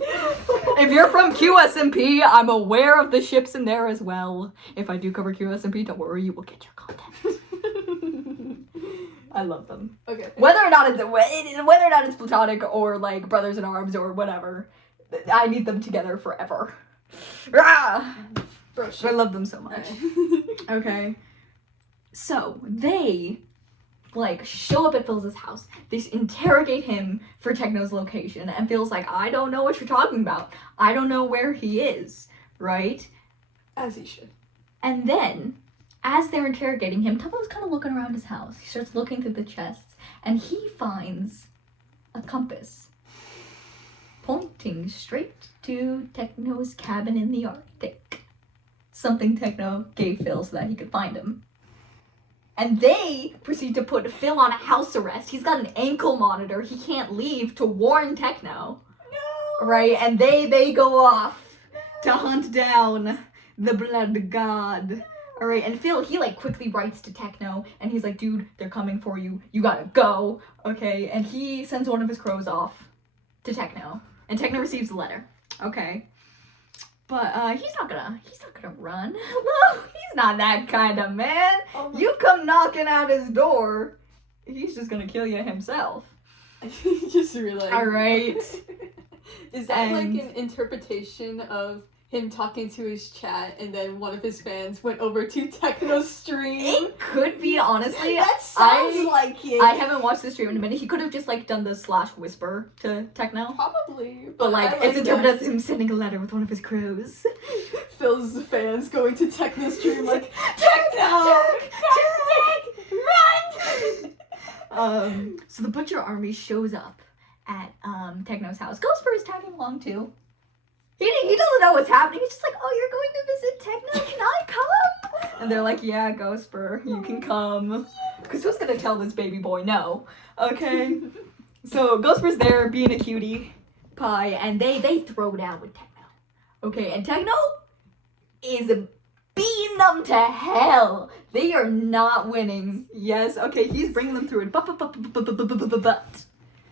If you're from QSMP, I'm aware of the ships in there as well. If I do cover QSMP, don't worry, you will get your content. I love them. Okay. Whether or not it's platonic or like brothers in arms or whatever, I need them together forever. Ah! Bro, I love them so much. Okay. So they like show up at Phil's house. They interrogate him for Techno's location, and Phil's like, I don't know what you're talking about. I don't know where he is, right? As he should. And then, as they're interrogating him, Tubbo's kind of looking around his house. He starts looking through the chests, and he finds a compass pointing straight to Techno's cabin in the Arctic. Something Techno gave Phil so that he could find him. And they proceed to put Phil on a house arrest. He's got an ankle monitor. He can't leave to warn Techno. No! Right? And they go off to hunt down the blood god. Alright, and Phil, he like quickly writes to Techno, and he's like, dude, they're coming for you. You gotta go. Okay? And he sends one of his crows off to Techno. And Techno receives the letter. Okay? But he's not gonna run. No, he's not that kind of man. Oh You come knocking at his door, he's just gonna kill you himself. Just realized. Alright. Is that like an interpretation of him talking to his chat and then one of his fans went over to Techno's stream? It could be, honestly. That sounds like it. I haven't watched the stream in a minute. He could have just like done the / whisper to Techno. Probably. But like it's interpreted as him sending a letter with one of his crows. Phil's fans going to Techno's stream like, Techno! Run! So the butcher army shows up at Techno's house. Ghostbur is tagging along too. He doesn't know what's happening. He's just like, oh, you're going to visit Techno? Can I come? And they're like, yeah, Ghostbur, you can come. Because who's going to tell this baby boy no? Okay. So Ghostbur's there being a cutie pie, and they throw down with Techno. Okay, and Techno is beating them to hell. They are not winning. Yes, okay, he's bringing them through it. But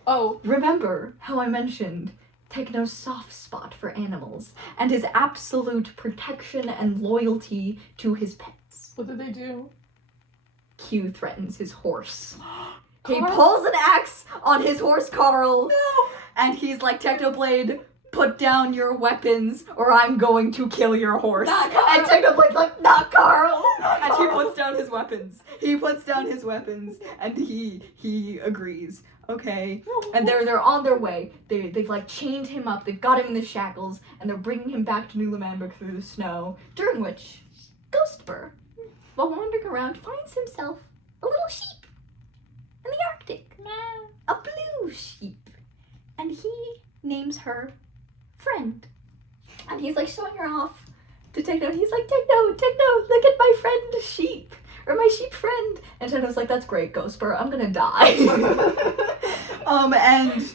oh, remember how I mentioned Techno's soft spot for animals and his absolute protection and loyalty to his pets. what did they do? Q threatens his horse. He pulls an axe on his horse, Carl. No! And he's like, Technoblade, put down your weapons or I'm going to kill your horse. Not Carl. And Technoblade's like, not Carl. Not And he Carl. puts down his weapons. He puts down his weapons and he agrees. Okay. And they're on their way. They've like chained him up. They've got him in the shackles and they're bringing him back to New Lemanberg through the snow. During which Ghostbur, while wandering around, finds himself a little sheep in the Arctic. A blue sheep. And he names her Friend. And he's like showing her off to Techno. And he's like, Techno, look at my friend sheep. Or my sheep friend. And Techno's like, that's great, Ghostbur. I'm gonna die. And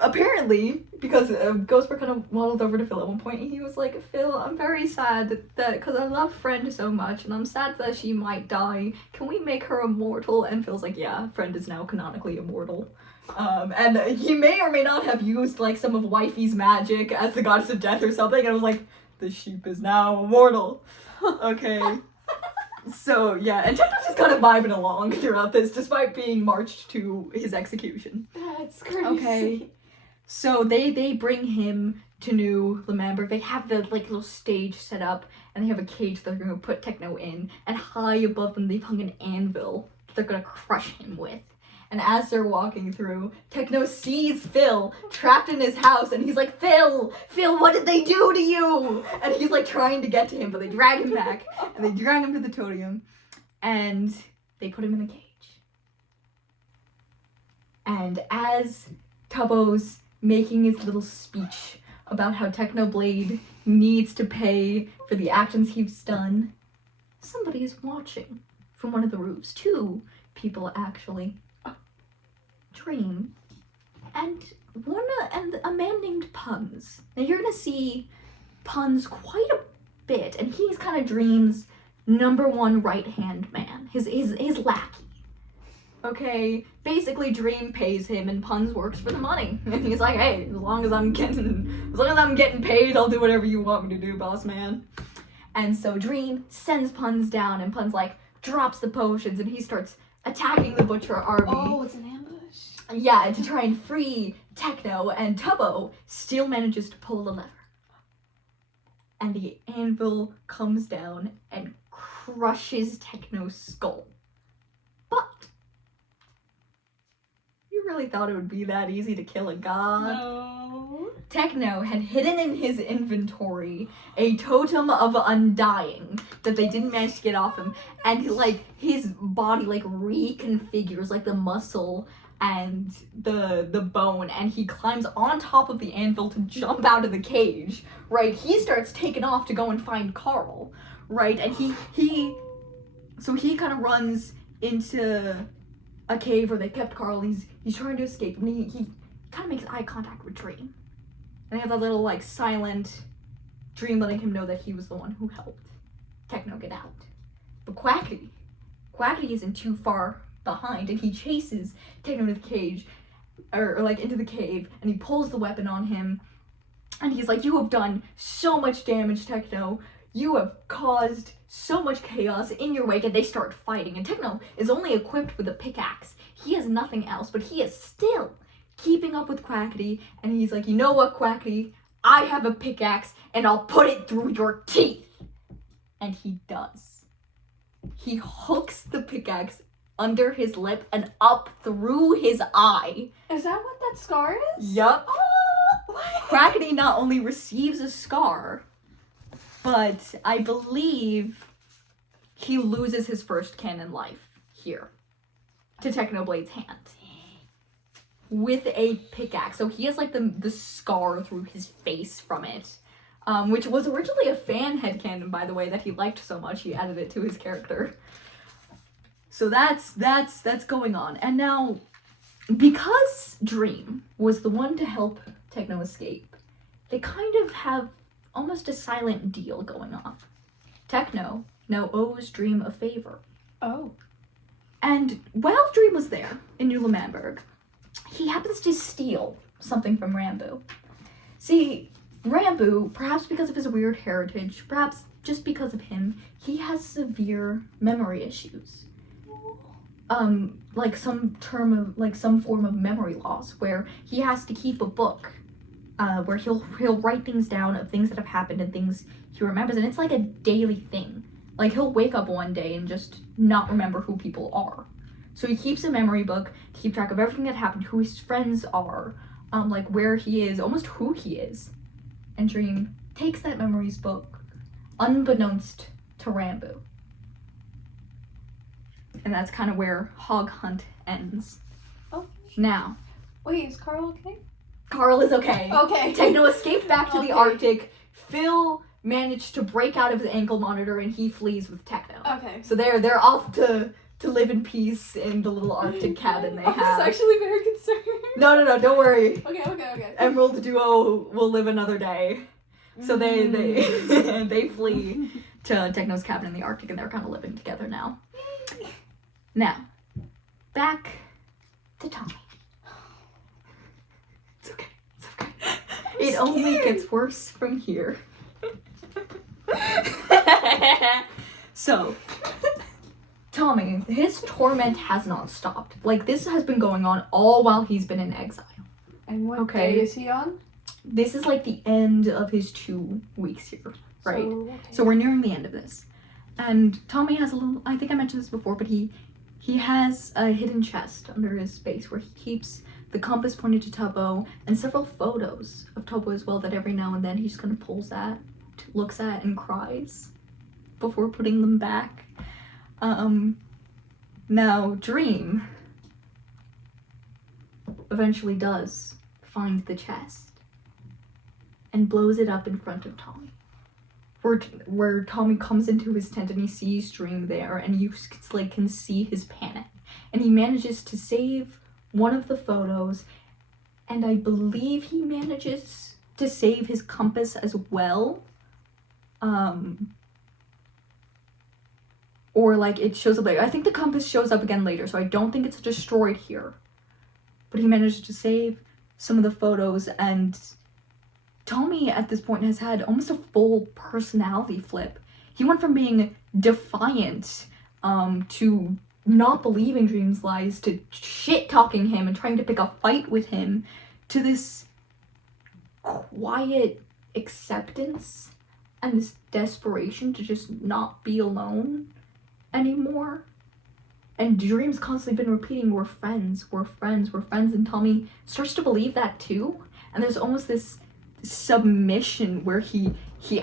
apparently, because Ghostbur kind of waddled over to Phil at one point, and he was like, Phil, I'm very sad that, because I love Friend so much, and I'm sad that she might die. Can we make her immortal? And Phil's like, yeah, Friend is now canonically immortal. And he may or may not have used, like, some of Wifey's magic as the goddess of death or something, and I was like, the sheep is now immortal. Okay. So, yeah, and Techno's just kind of vibing along throughout this, despite being marched to his execution. That's crazy. Okay. So they bring him to New Lemanberg. They have the like little stage set up, and they have a cage that they're gonna put Techno in. And high above them, they've hung an anvil that they're gonna crush him with. And as they're walking through, Techno sees Phil trapped in his house, and he's like, Phil, what did they do to you? And he's like trying to get to him, but they drag him back, and they drag him to the totem, and they put him in the cage. And as Tubbo's making his little speech about how Technoblade needs to pay for the actions he's done, somebody is watching from one of the roofs. 2 people, actually. Dream and a man named Puns. Now you're gonna see Puns quite a bit, and he's kind of Dream's #1 right-hand man, his lackey. Okay, basically Dream pays him and Puns works for the money. And he's like, hey, as long as I'm getting paid, I'll do whatever you want me to do, boss man. And so Dream sends Puns down, and Puns like drops the potions, and he starts attacking the butcher army. Oh, it's an ambush. Yeah, to try and free Techno, and Tubbo still manages to pull the lever. And the anvil comes down and crushes Techno's skull. But you really thought it would be that easy to kill a god? No. Techno had hidden in his inventory a totem of undying that they didn't manage to get off him, and like his body like reconfigures like the muscle and the bone, and he climbs on top of the anvil to jump out of the cage, right? He starts taking off to go and find Carl, right? And he kind of runs into a cave where they kept Carl. He's trying to escape, and he kind of makes eye contact with Dream. And they have that little, like, silent Dream letting him know that he was the one who helped Techno get out. But Quackity isn't too far behind, and he chases Techno to the cage, or like, into the cave, and he pulls the weapon on him, and he's like, "You have done so much damage, Techno. You have caused so much chaos in your wake," and they start fighting. And Techno is only equipped with a pickaxe. He has nothing else, but he is still keeping up with Quackity, and he's like, "You know what, Quackity? I have a pickaxe, and I'll put it through your teeth." And he does. He hooks the pickaxe under his lip and up through his eye. Is that what that scar is? Yup. Quackity not only receives a scar, but I believe he loses his first canon life here to Technoblade's hand with a pickaxe. So he has like the scar through his face from it, which was originally a fan headcanon, by the way, that he liked so much he added it to his character. So that's going on. And now, because Dream was the one to help Techno escape, they kind of have almost a silent deal going on. Techno now owes Dream a favor. Oh. And while Dream was there in New Loganberry, he happens to steal something from Ranboo. See, Ranboo, perhaps because of his weird heritage, perhaps just because of him, he has severe memory issues. Like some form of memory loss, where he has to keep a book, where he'll write things down of things that have happened and things he remembers, and it's like a daily thing. Like, he'll wake up one day and just not remember who people are. So he keeps a memory book to keep track of everything that happened, who his friends are, like where he is, almost who he is. And Dream takes that memories book, unbeknownst to Ranboo. And that's kind of where Hog Hunt ends. Oh. Now. Wait, is Carl okay? Carl is okay. Okay. Techno escaped back to the Arctic. Phil managed to break out of the ankle monitor, and he flees with Techno. Okay. So they're off to live in peace in the little Arctic cabin they have. I was actually very concerned. No, don't worry. Okay. Emerald Duo will live another day. So they they flee to Techno's cabin in the Arctic, and they're kind of living together now. Now, back to Tommy. It's okay. It only gets worse from here. So, Tommy, his torment has not stopped. Like, this has been going on all while he's been in exile. And what day is he on? This is like the end of his 2 weeks here, right? So we're nearing the end of this. And Tommy has a little, I think I mentioned this before, but he has a hidden chest under his base where he keeps the compass pointed to Tubbo and several photos of Tubbo as well that every now and then he just kind of pulls at, looks at, and cries before putting them back. Now, Dream eventually does find the chest and blows it up in front of Tommy. Where Tommy comes into his tent and he sees Dream there, and you like can see his panic. And he manages to save one of the photos, and I believe he manages to save his compass as well. Or like it shows up later. I think the compass shows up again later, so I don't think it's destroyed here. But he managed to save some of the photos, and Tommy at this point has had almost a full personality flip. He went from being defiant to not believing Dream's lies, to shit-talking him and trying to pick a fight with him, to this quiet acceptance and this desperation to just not be alone anymore. And Dream's constantly been repeating, we're friends, we're friends, we're friends, and Tommy starts to believe that too. And there's almost this submission where he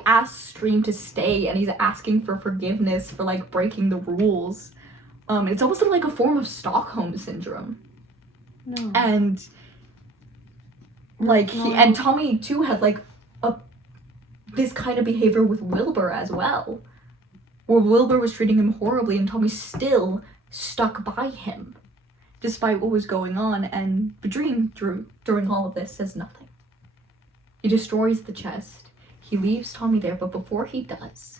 asks Dream to stay, and he's asking for forgiveness for like breaking the rules. It's almost like a form of Stockholm syndrome. No. And like and Tommy too had like this kind of behavior with Wilbur as well, where Wilbur was treating him horribly and Tommy still stuck by him despite what was going on. And Dream during all of this says nothing. He destroys the chest, he leaves Tommy there, but before he does,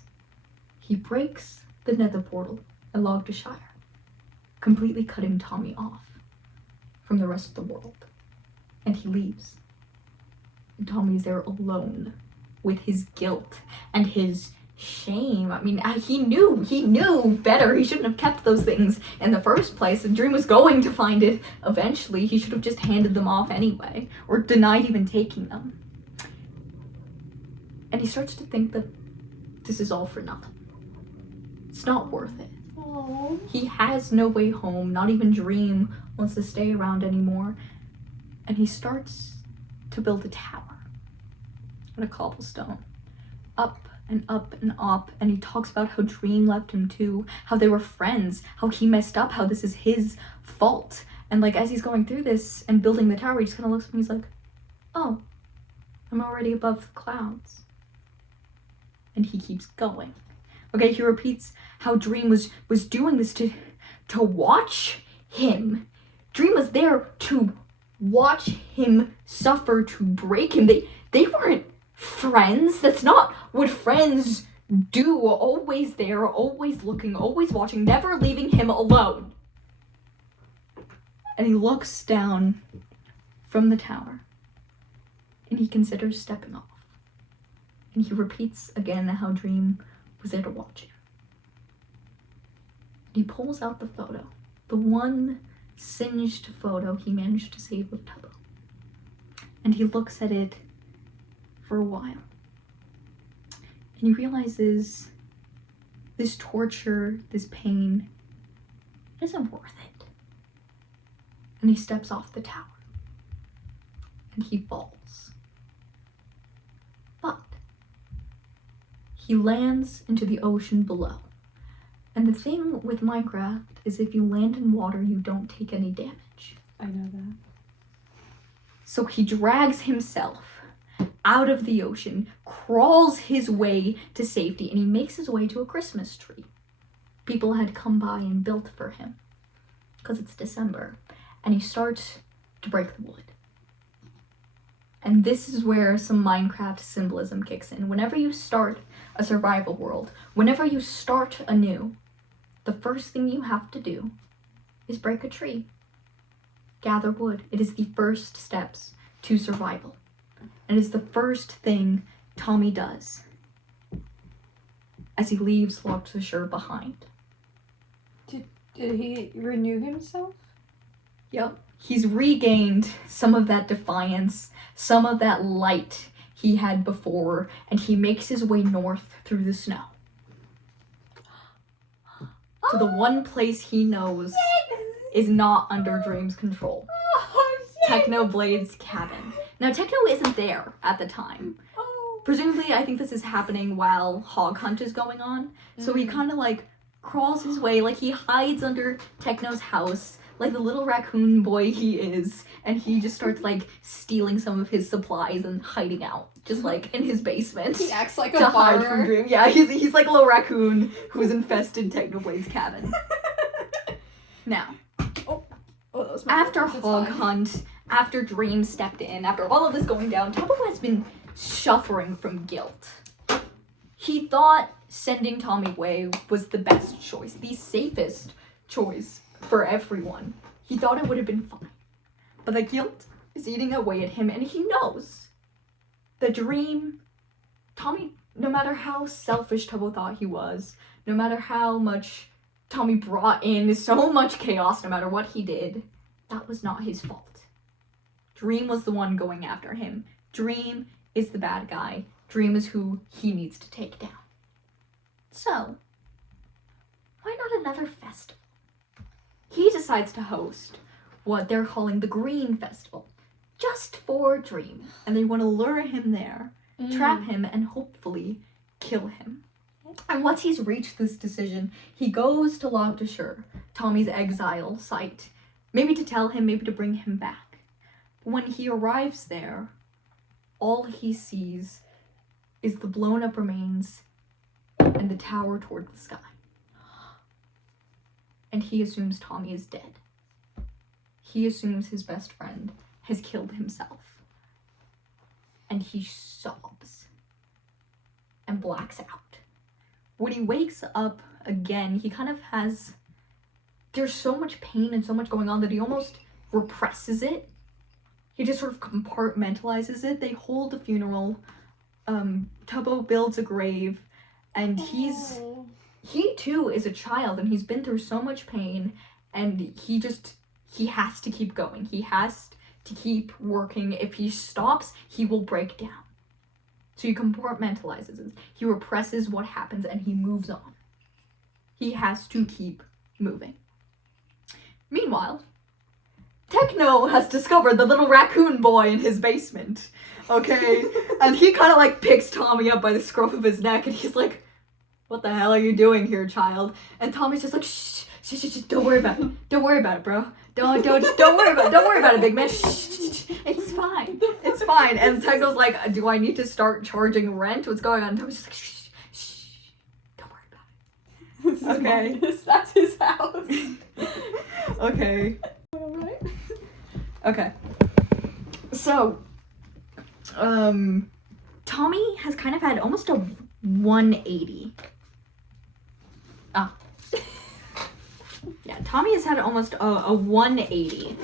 he breaks the nether portal and Lorecast, completely cutting Tommy off from the rest of the world. And he leaves. And Tommy's there alone with his guilt and his shame. I mean, he knew better. He shouldn't have kept those things in the first place, and Dream was going to find it eventually. He should have just handed them off anyway, or denied even taking them. And he starts to think that this is all for nothing. It's not worth it. Aww. He has no way home. Not even Dream wants to stay around anymore. And he starts to build a tower on a cobblestone. Up and up and up. And he talks about how Dream left him too. How they were friends. How he messed up. How this is his fault. And like as he's going through this and building the tower, he just kind of looks at me and he's like, oh, I'm already above the clouds. And he keeps going. Okay, he repeats how Dream was doing this to watch him. Dream was there to watch him suffer, to break him. They weren't friends. That's not what friends do. Always there, always looking, always watching, never leaving him alone. And he looks down from the tower and he considers stepping off. And he repeats again how Dream was there to watch him. He pulls out the photo, the one singed photo he managed to save of Tubbo. And he looks at it for a while. And he realizes this torture, this pain, isn't worth it. And he steps off the tower. And he falls. But he lands into the ocean below. And the thing with Minecraft is if you land in water, you don't take any damage. I know that. So he drags himself out of the ocean, crawls his way to safety, and he makes his way to a Christmas tree. People had come by and built for him, because it's December. And he starts to break the wood. And this is where some Minecraft symbolism kicks in. Whenever you start a survival world, whenever you start anew, the first thing you have to do is break a tree. Gather wood. It is the first steps to survival. And it's the first thing Tommy does as he leaves Lorecast behind. Did he renew himself? Yep. He's regained some of that defiance, some of that light he had before, and he makes his way north through the snow. To the one place he knows is not under Dream's control. Technoblade's cabin. Now, Techno isn't there at the time. Presumably, I think this is happening while Hog Hunt is going on. So he kind of like crawls his way, like he hides under Techno's house, like the little raccoon boy he is, and he just starts like stealing some of his supplies and hiding out, just like in his basement. He acts like to a hide farmer. from Dream. Yeah, he's like a little raccoon who's infested Technoblade's cabin. Now, that was my after fault. It's Hog fine. Hunt, after Dream stepped in, after all of this going down, Tubbo has been suffering from guilt. He thought sending Tommy away was the best choice, the safest choice for everyone. He thought it would have been fine. But the guilt is eating away at him, and he knows that Tommy, no matter how selfish Tubbo thought he was, no matter how much Tommy brought in so much chaos, no matter what he did, that was not his fault. Dream was the one going after him. Dream is the bad guy. Dream is who he needs to take down. So, why not another festival? He decides to host what they're calling the Green Festival, just for Dream. And they want to lure him there, trap him, and hopefully kill him. And once he's reached this decision, he goes to Lorecast, Tommy's exile site, maybe to tell him, maybe to bring him back. But when he arrives there, all he sees is the blown up remains and the tower toward the sky. And he assumes Tommy is dead. He assumes his best friend has killed himself. And he sobs and blacks out. When he wakes up again, he kind of has... There's so much pain and so much going on that he almost represses it. He just sort of compartmentalizes it. They hold a funeral. Tubbo builds a grave. And he too is a child, and he's been through so much pain, and he has to keep going. He has to keep working. If he stops, he will break down. So he compartmentalizes it. He represses what happens, and he moves on. He has to keep moving. Meanwhile, Techno has discovered the little raccoon boy in his basement, okay? And he kind of like picks Tommy up by the scruff of his neck, and he's like, "What the hell are you doing here, child?" And Tommy's just like, "Shh, shh, shh, shh, don't worry about it. Don't worry about it, bro. Don't worry about it, big man. Shh, shh, shh. It's fine. It's fine." And Techno's like, "Do I need to start charging rent? What's going on?" And Tommy's just like, "Shh, shh, don't worry about it." Okay. That's his house. Okay. Alright. Okay. So, Tommy has kind of had almost a 180. Yeah, Tommy has had almost a 180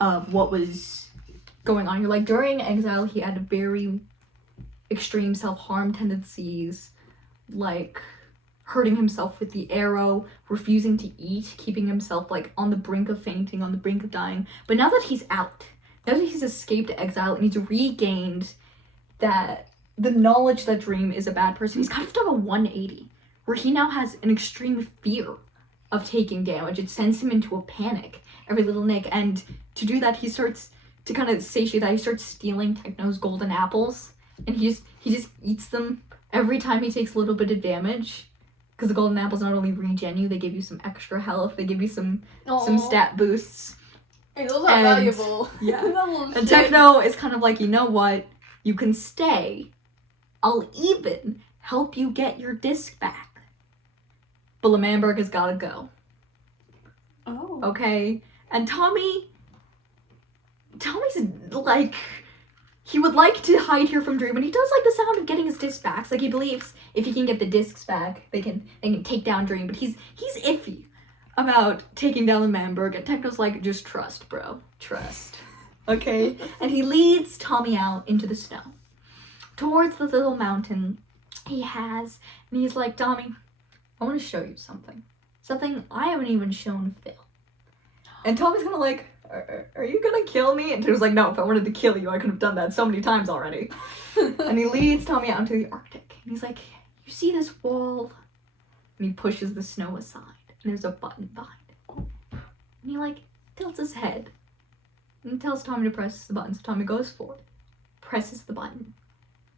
of what was going on here. Like, during Exile, he had very extreme self-harm tendencies, like hurting himself with the arrow, refusing to eat, keeping himself like on the brink of fainting, on the brink of dying. But now that he's out, now that he's escaped Exile and he's regained that the knowledge that Dream is a bad person, he's kind of done a 180, where he now has an extreme fear of taking damage. It sends him into a panic every little nick, and to do that, he starts to kind of satiate that. He starts stealing Techno's golden apples, and he just eats them every time he takes a little bit of damage. Because the golden apples not only regen you, they give you some extra health, they give you some stat boosts. Hey, those are valuable. Yeah. And Techno is kind of like, "You know what? You can stay. I'll even help you get your disc back." But Lemanberg has gotta go. Oh. Okay? And Tommy's like... He would like to hide here from Dream, and he does like the sound of getting his discs back. Like, he believes if he can get the discs back, they can take down Dream. But he's iffy about taking down the Manberg, and Techno's like, "Just trust, bro. Trust." Okay? And he leads Tommy out into the snow, towards the little mountain he has, and he's like, "Tommy, I want to show you something. Something I haven't even shown Phil." And Tommy's kind of like, are you gonna kill me? And Techno's like, "No, if I wanted to kill you, I could have done that so many times already." And he leads Tommy out into the Arctic. And he's like, "You see this wall?" And he pushes the snow aside. And there's a button behind it. And he like tilts his head and tells Tommy to press the button. So Tommy goes for it, presses the button,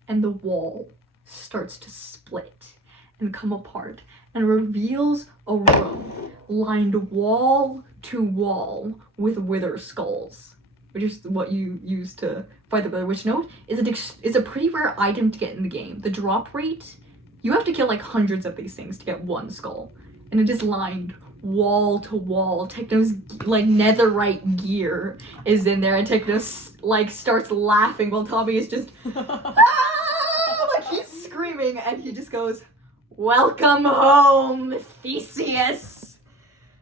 and the wall starts to split and come apart and reveals a room lined wall to wall with wither skulls, which is what you use to fight the wither. Which, note, is a pretty rare item to get in the game. The drop rate, you have to kill like hundreds of these things to get one skull, and it is lined wall to wall. Techno's like netherite gear is in there, and Techno like starts laughing while Tommy is just like he's screaming, and he just goes, "Welcome home, Theseus."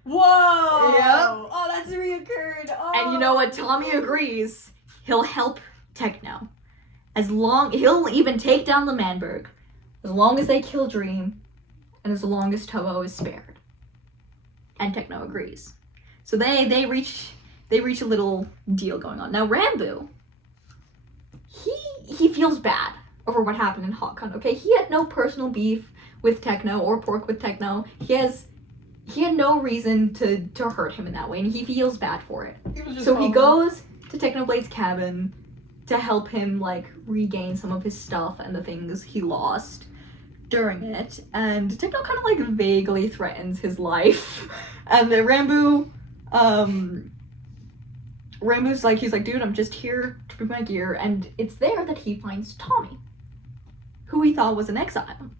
Whoa! Yep. Oh, that's reoccurred. Oh. And you know what? Tommy agrees. He'll help Techno. He'll even take down the Manberg, as long as they kill Dream, and as long as Tubbo is spared. And Techno agrees. So they reach a little deal going on. Now Ranboo, he feels bad over what happened in Hog Hunt, okay? He had no personal beef with Techno or pork with Techno. He had no reason to hurt him in that way, and he feels bad for it. So he goes to Technoblade's cabin to help him, like, regain some of his stuff and the things he lost during it. And Techno kind of, like, vaguely threatens his life. And Ranboo, Ranboo's like, he's like, dude, I'm just here to bring my gear. And it's there that he finds Tommy, who he thought was an exile.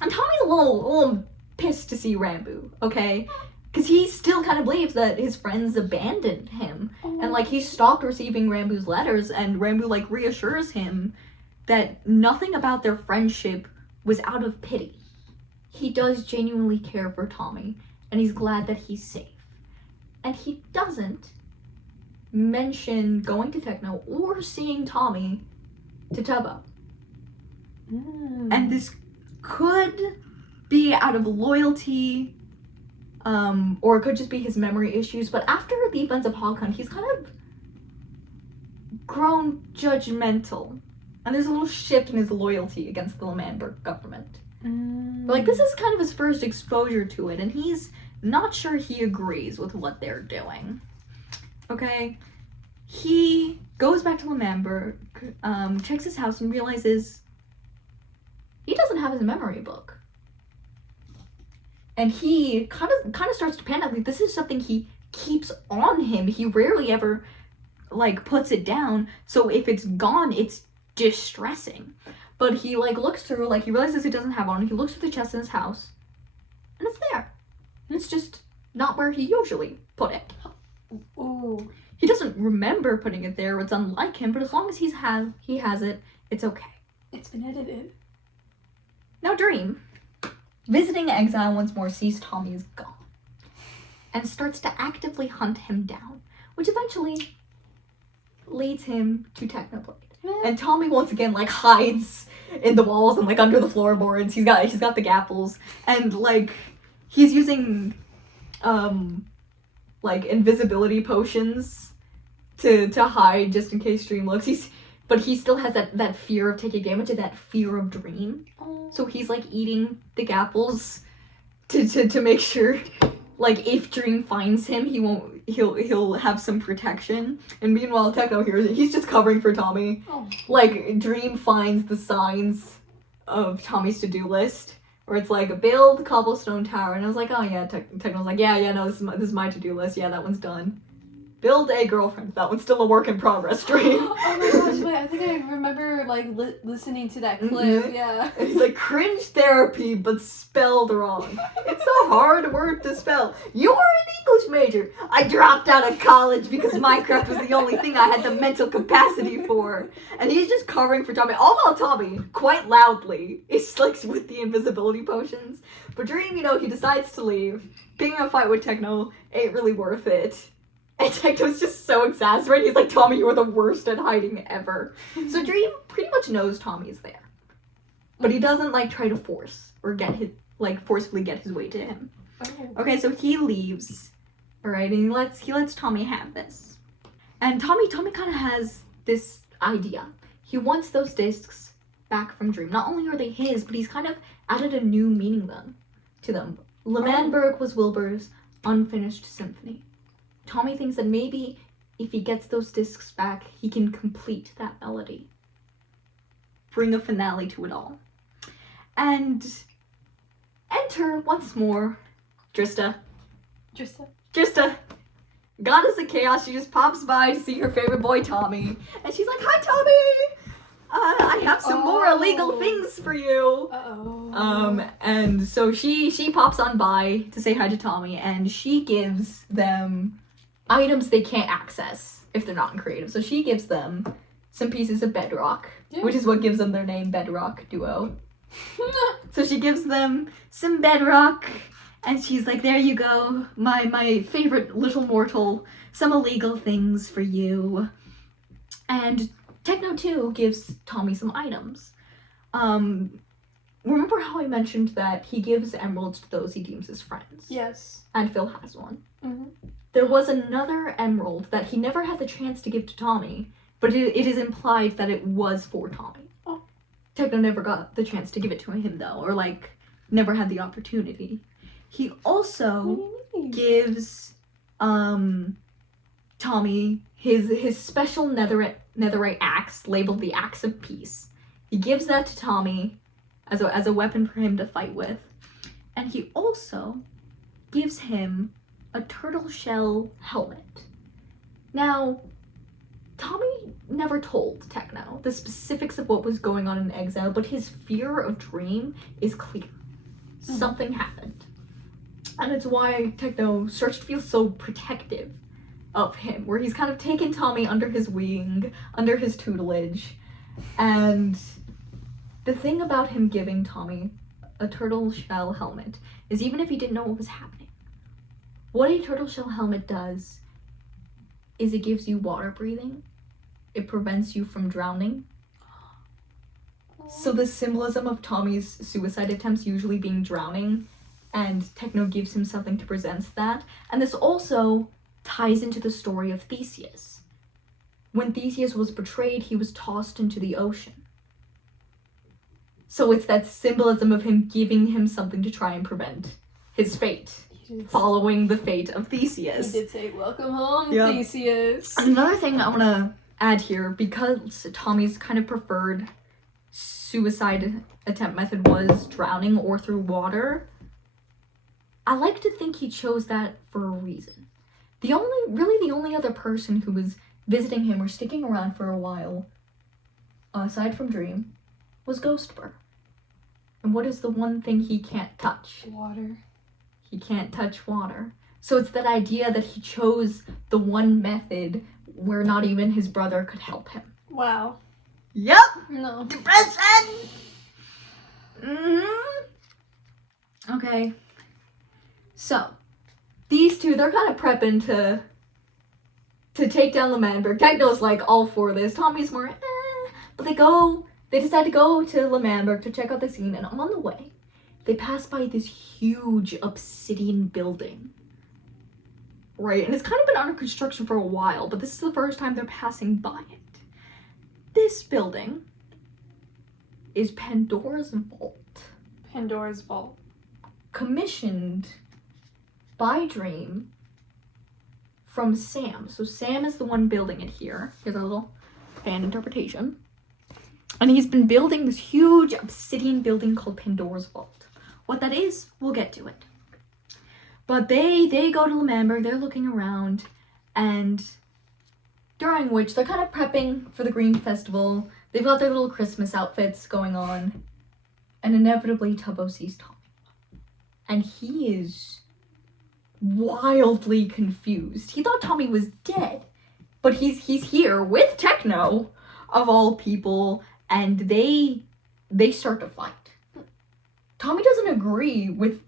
And Tommy's a little pissed to see Ranboo, okay? Because he still kind of believes that his friends abandoned him. And, like, he stopped receiving Ranboo's letters, and Ranboo, like, reassures him that nothing about their friendship was out of pity. He does genuinely care for Tommy, and he's glad that he's safe. And he doesn't mention going to Techno or seeing Tommy to Tubbo. And this could be out of loyalty, or it could just be his memory issues, but after the events of Hog Hunt, he's kind of grown judgmental, and there's a little shift in his loyalty against the L'Manberg government. But, like, this is kind of his first exposure to it, and he's not sure he agrees with what they're doing. Okay? He goes back to L'Manberg, checks his house, and realizes he doesn't have his memory book. And he kind of starts to panic. Like, this is something he keeps on him. He rarely ever, like, puts it down. So if it's gone, it's distressing. But he, like, looks through, like, he realizes he doesn't have it on. He looks through the chest in his house, and it's there. And it's just not where he usually put it. Ooh. He doesn't remember putting it there. It's unlike him. But as long as he has it, it's okay. It's been edited. Now, Dream, visiting Exile once more, sees Tommy is gone and starts to actively hunt him down, which eventually leads him to Technoblade. And Tommy once again, like, hides in the walls and, like, under the floorboards. He's got the gapples, and, like, he's using like, invisibility potions to hide just in case Dream looks. But he still has that fear of taking damage and that fear of Dream. So he's, like, eating the gapples to make sure, like, if Dream finds him, he'll have some protection. And meanwhile, Techno hears it. He's just covering for Tommy. Like, Dream finds the signs of Tommy's to-do list, where it's like, build cobblestone tower. And I was like, oh yeah, Techno's like, yeah, no, this is my to-do list. Yeah, that one's done. Build a girlfriend. That one's still a work in progress, Dream. Oh my gosh, wait, I think I remember, like, listening to that clip, yeah. And he's like, cringe therapy, but spelled wrong. It's a hard word to spell. You're an English major. I dropped out of college because Minecraft was the only thing I had the mental capacity for. And he's just covering for Tommy. All while Tommy, quite loudly, is, like, with the invisibility potions. But Dream, you know, he decides to leave. Being in a fight with Techno ain't really worth it. And Techno's just so exasperated. He's like, Tommy, you're the worst at hiding ever. So Dream pretty much knows Tommy is there. But he doesn't, like, try to force or forcibly get his way to him. Okay, so he leaves. Alright, and he lets Tommy have this. And Tommy kind of has this idea. He wants those discs back from Dream. Not only are they his, but he's kind of added a new meaning to them. L'Manberg was Wilbur's unfinished symphony. Tommy thinks that maybe if he gets those discs back, he can complete that melody. Bring a finale to it all. And enter, once more, Drista. Drista. Goddess of Chaos, she just pops by to see her favorite boy, Tommy. And she's like, hi, Tommy! I have some more illegal things for you. And so she pops on by to say hi to Tommy, and she gives them items they can't access if they're not in creative. So she gives them some pieces of bedrock, which is what gives them their name, Bedrock Duo. So she gives them some bedrock, and she's like, there you go, my favorite little mortal, some illegal things for you. And Techno, too, gives Tommy some items. Remember how I mentioned that he gives emeralds to those he deems his friends? Yes. And Phil has one. Mm-hmm. There was another emerald that he never had the chance to give to Tommy, but it is implied that it was for Tommy. Techno never got the chance to give it to him, though, or, like, never had the opportunity. He also gives, Tommy his special netherite axe, labeled the Axe of Peace. He gives that to Tommy as a weapon for him to fight with. And he also gives him a turtle shell helmet. Now, Tommy never told Techno the specifics of what was going on in Exile, but his fear of Dream is clear. Something happened. And it's why Techno starts to feel so protective of him, where he's kind of taken Tommy under his wing, under his tutelage. And the thing about him giving Tommy a turtle shell helmet is, even if he didn't know what was happening, what a turtle shell helmet does is it gives you water breathing. It prevents you from drowning. So the symbolism of Tommy's suicide attempts usually being drowning, and Techno gives him something to present that. And this also ties into the story of Theseus. When Theseus was betrayed, he was tossed into the ocean. So it's that symbolism of him giving him something to try and prevent his fate, following the fate of Theseus. He did say, "Welcome home, Theseus." And another thing I want to add here, because Tommy's kind of preferred suicide attempt method was drowning or through water, I like to think he chose that for a reason. The only other person who was visiting him or sticking around for a while, aside from Dream, was Ghostbur. And what is the one thing he can't touch? Water. He can't touch water. So it's that idea that he chose the one method where not even his brother could help him. Wow. Yep. No. Depression. Okay. So, these two, they're kind of prepping to take down LoManberg. Techno's like all for this. Tommy's more, but they decide to go to LoManberg to check out the scene, and on the way, they pass by this huge obsidian building. Right, and it's kind of been under construction for a while, but this is the first time they're passing by it. This building is Pandora's Vault. Pandora's Vault. Commissioned by Dream from Sam. So Sam is the one building it here. Here's a little fan interpretation. And he's been building this huge obsidian building called Pandora's Vault. What that is, we'll get to it. But they go to LoManberg, they're looking around, and during which they're kind of prepping for the Green Festival. They've got their little Christmas outfits going on, and inevitably Tubbo sees Tommy. And he is wildly confused. He thought Tommy was dead, but he's here with Techno, of all people, and they start to fight. Tommy doesn't agree with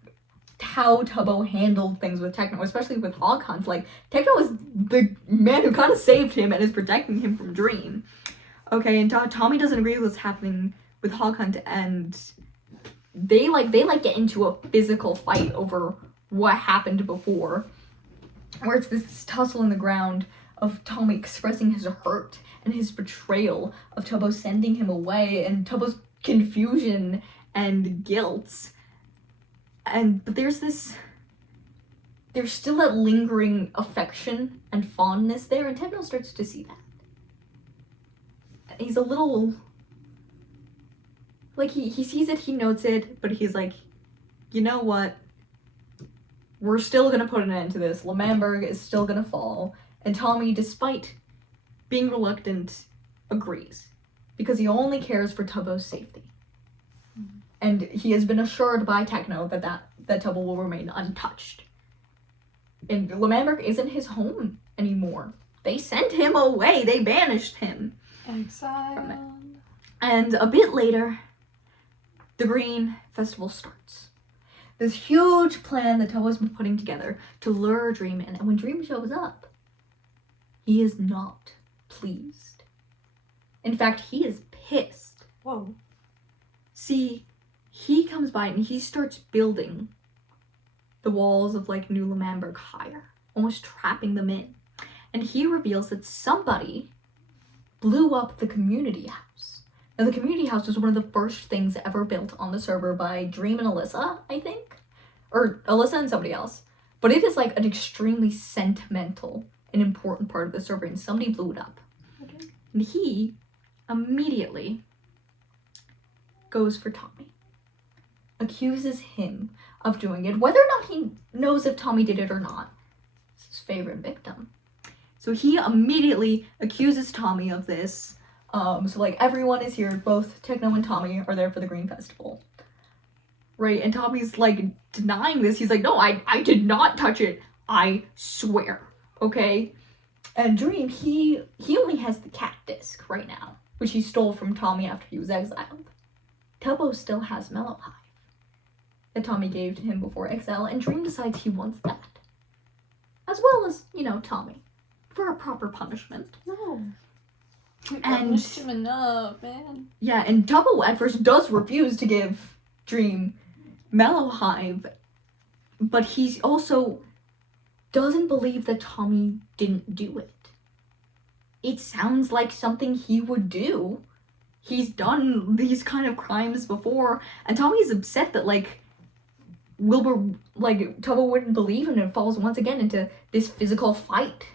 how Tubbo handled things with Techno, especially with Hog Hunt. Like, Techno is the man who kind of saved him and is protecting him from Dream. Okay, and Tommy doesn't agree with what's happening with Hog Hunt, and they get into a physical fight over what happened before, where it's this tussle in the ground of Tommy expressing his hurt and his betrayal of Tubbo sending him away, and Tubbo's confusion and guilt. But there's still that lingering affection and fondness there, and Techno starts to see that. He's a little, like, he sees it, he notes it, but he's like, you know what? We're still gonna put an end to this. LoManberg is still gonna fall. And Tommy, despite being reluctant, agrees. Because he only cares for Tubbo's safety. And he has been assured by Techno that Tubbo will remain untouched. And LoManberg isn't his home anymore. They sent him away. They banished him. Exile. And a bit later, the Green Festival starts. This huge plan that Tubbo's been putting together to lure Dream in. And when Dream shows up, he is not pleased. In fact, he is pissed. Whoa. See, he comes by and he starts building the walls of, like, New LoManberg higher, almost trapping them in. And he reveals that somebody blew up the community house. Now, Now, the community house was one of the first things ever built on the server by Dream and Alyssa, I think. Or Alyssa and somebody else. But it is like an extremely sentimental and important part of the server, and somebody blew it up. Okay. And he immediately goes for Tommy. Accuses him of doing it, whether or not he knows if Tommy did it or not. It's his favorite victim. So he immediately accuses Tommy of this. So like everyone is here, both Techno and Tommy are there for the Green Festival. Right, and Tommy's like denying this. He's like, no, I did not touch it. I swear. Okay? And Dream, he only has the cat disc right now, which he stole from Tommy after he was exiled. Tubbo still has Mellow Hive that Tommy gave to him before Exile, and Dream decides he wants that. As well as, Tommy. For a proper punishment. No. You And punished him enough, man. yeah, and Tubbo at first does refuse to give Dream Mellow Hive, but he also doesn't believe that Tommy didn't do it. It sounds like something he would do. He's done these kind of crimes before, and Tommy's upset that, Tubbo wouldn't believe him, and it falls once again into this physical fight,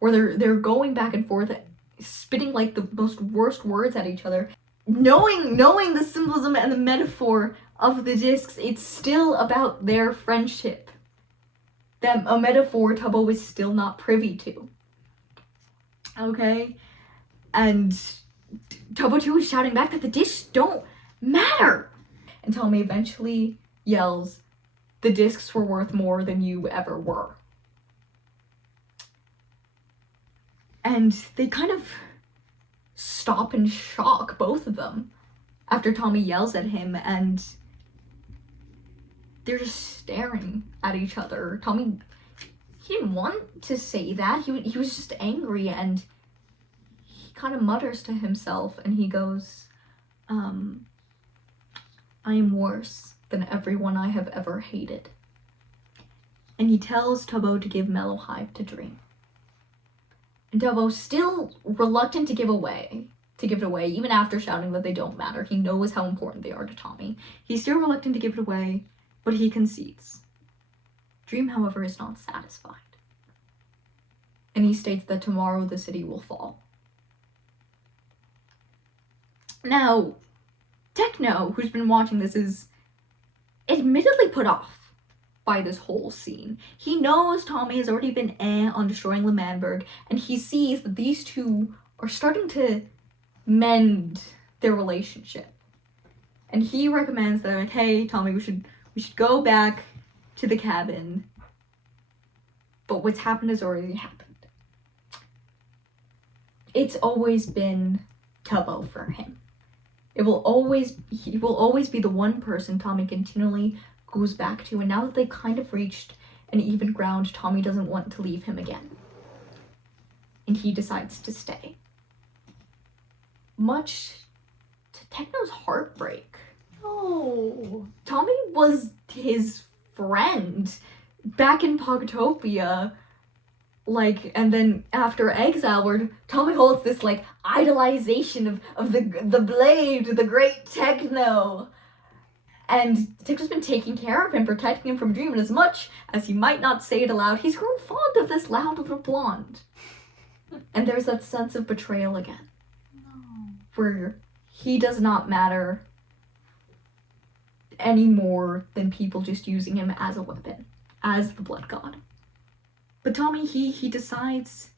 where they're going back and forth, spitting, the most worst words at each other. Knowing the symbolism and the metaphor of the discs, it's still about their friendship. A metaphor Tubbo is still not privy to. Okay? And Tubbo too is shouting back that the discs don't matter! And Tommy eventually yells, the discs were worth more than you ever were. And they kind of stop in shock, both of them, after Tommy yells at him, and they're just staring at each other. Tommy, he didn't want to say that. He was just angry, and he kind of mutters to himself, and he goes, I am worse than everyone I have ever hated. And he tells Tubbo to give Mellow Hive to Dream. And Tubbo, still reluctant to give it away, even after shouting that they don't matter. He knows how important they are to Tommy. He's still reluctant to give it away, but he concedes. Dream, however, is not satisfied. And he states that tomorrow the city will fall. Now, Techno, who's been watching this, is admittedly put off by this whole scene. He knows Tommy has already been on destroying L'Manberg, and he sees that these two are starting to mend their relationship. And he recommends that, hey, Tommy, we should go back to the cabin. But what's happened has already happened. It's always been Tubbo for him. He will always be the one person Tommy continually goes back to, and now that they've kind of reached an even ground, Tommy doesn't want to leave him again. And he decides to stay. Much to Techno's heartbreak. Oh. Tommy was his friend back in Pogtopia. And then after Exile, where Tommy holds this, idolization of the blade, the great Techno. And Techno's been taking care of him, protecting him from Dream, and as much as he might not say it aloud, he's grown fond of this loud little blonde. And there's that sense of betrayal again. No. Where he does not matter any more than people just using him as a weapon, as the blood god. But Tommy, he decides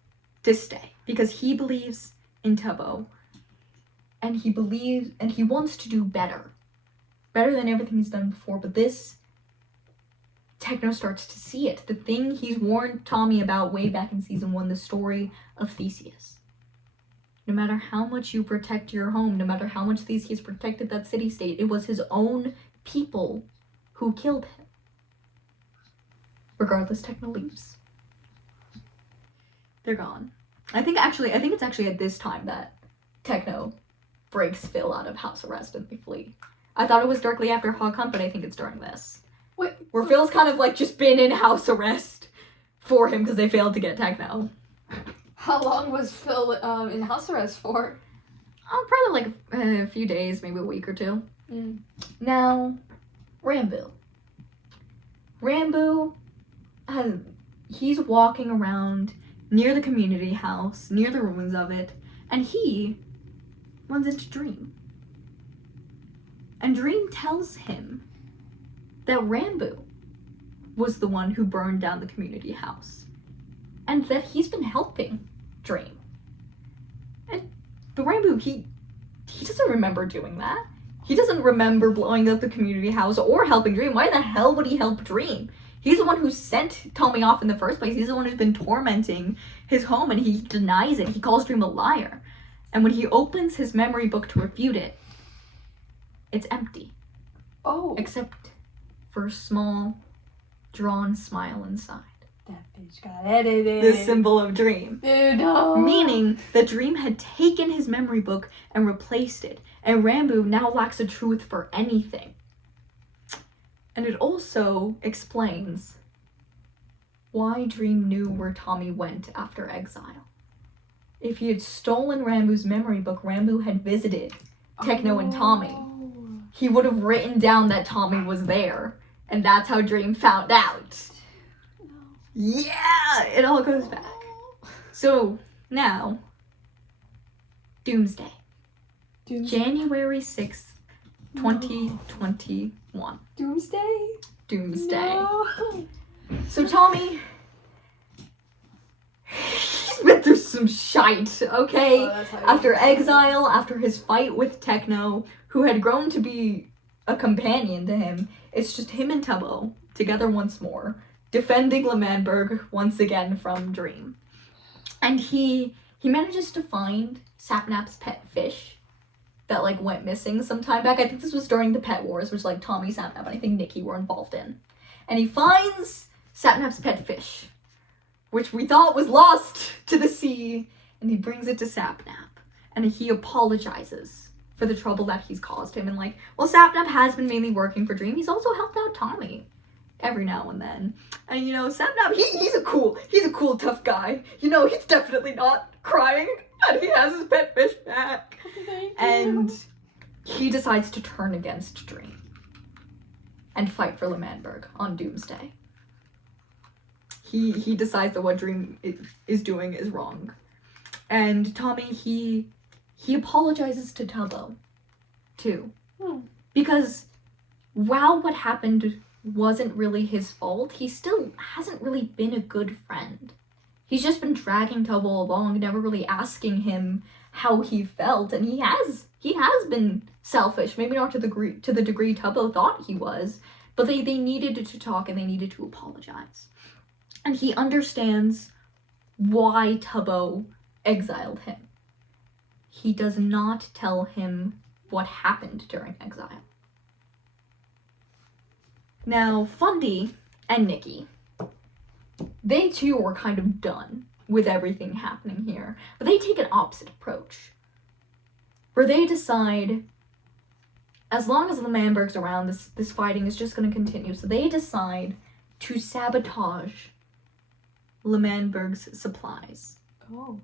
to stay because he believes in Tubbo, and he wants to do better than everything he's done before. But this, Techno starts to see it. The thing he's warned Tommy about way back in season 1, the story of Theseus. No matter how much you protect your home, no matter how much Theseus protected that city-state, it was his own people who killed him. Regardless, Techno leaves. They're gone. I think it's actually at this time that Techno breaks Phil out of house arrest and they flee. I thought it was directly after Hog Hunt, but I think it's during this. Wait, where Phil's kind of just been in house arrest for him because they failed to get Techno. How long was Phil in house arrest for? probably like a few days, maybe a week or two. Now, Ranboo. Ranboo, he's walking around near the community house, near the ruins of it, and he runs into Dream. And Dream tells him that Ranboo was the one who burned down the community house, and that he's been helping Dream. And but Ranboo, he doesn't remember doing that. He doesn't remember blowing up the community house or helping Dream. Why the hell would he help Dream? He's the one who sent Tommy off in the first place. He's the one who's been tormenting his home, and he denies it. He calls Dream a liar. And when he opens his memory book to refute it, it's empty. Oh. Except for a small, drawn smile inside. That bitch got edited. The symbol of Dream. Dude, no. Meaning that Dream had taken his memory book and replaced it. And Ranboo now lacks a truth for anything. And it also explains why Dream knew where Tommy went after Exile. If he had stolen Ranboo's memory book, Ranboo had visited Techno and Tommy. He would have written down that Tommy was there. And that's how Dream found out. Yeah! It all goes back. So, now, Doomsday. January 6th, 2021. Doomsday? Doomsday. No. So Tommy, he's been through some shite, okay? After Exile, after his fight with Techno, who had grown to be a companion to him, it's just him and Tubbo, together once more, defending LoganBerry once again from Dream. And he manages to find Sapnap's pet fish that like went missing some time back. I think this was during the Pet Wars, which like Tommy, Sapnap, and I think Nikki were involved in. And he finds Sapnap's pet fish, which we thought was lost to the sea, and he brings it to Sapnap. And he apologizes for the trouble that he's caused him. And like, well, Sapnap has been mainly working for Dream. He's also helped out Tommy every now and then. And you know, Sapnap, he's a cool, tough guy. You know, he's definitely not crying that he has his pet fish back. And he decides to turn against Dream and fight for LoganBerry on Doomsday. He decides that what Dream is doing is wrong. And Tommy, he apologizes to Tubbo, too. Because while what happened wasn't really his fault, he still hasn't really been a good friend. He's just been dragging Tubbo along, never really asking him how he felt, and he has been selfish, maybe not to the degree Tubbo thought he was, but they needed to talk and they needed to apologize. And he understands why Tubbo exiled him. He does not tell him what happened during exile. Now, Fundy and Nikki, they too were kind of done with everything happening here, but they take an opposite approach, where they decide, as long as LoganBerry's around, this fighting is just going to continue, so they decide to sabotage LoganBerry's supplies. Oh.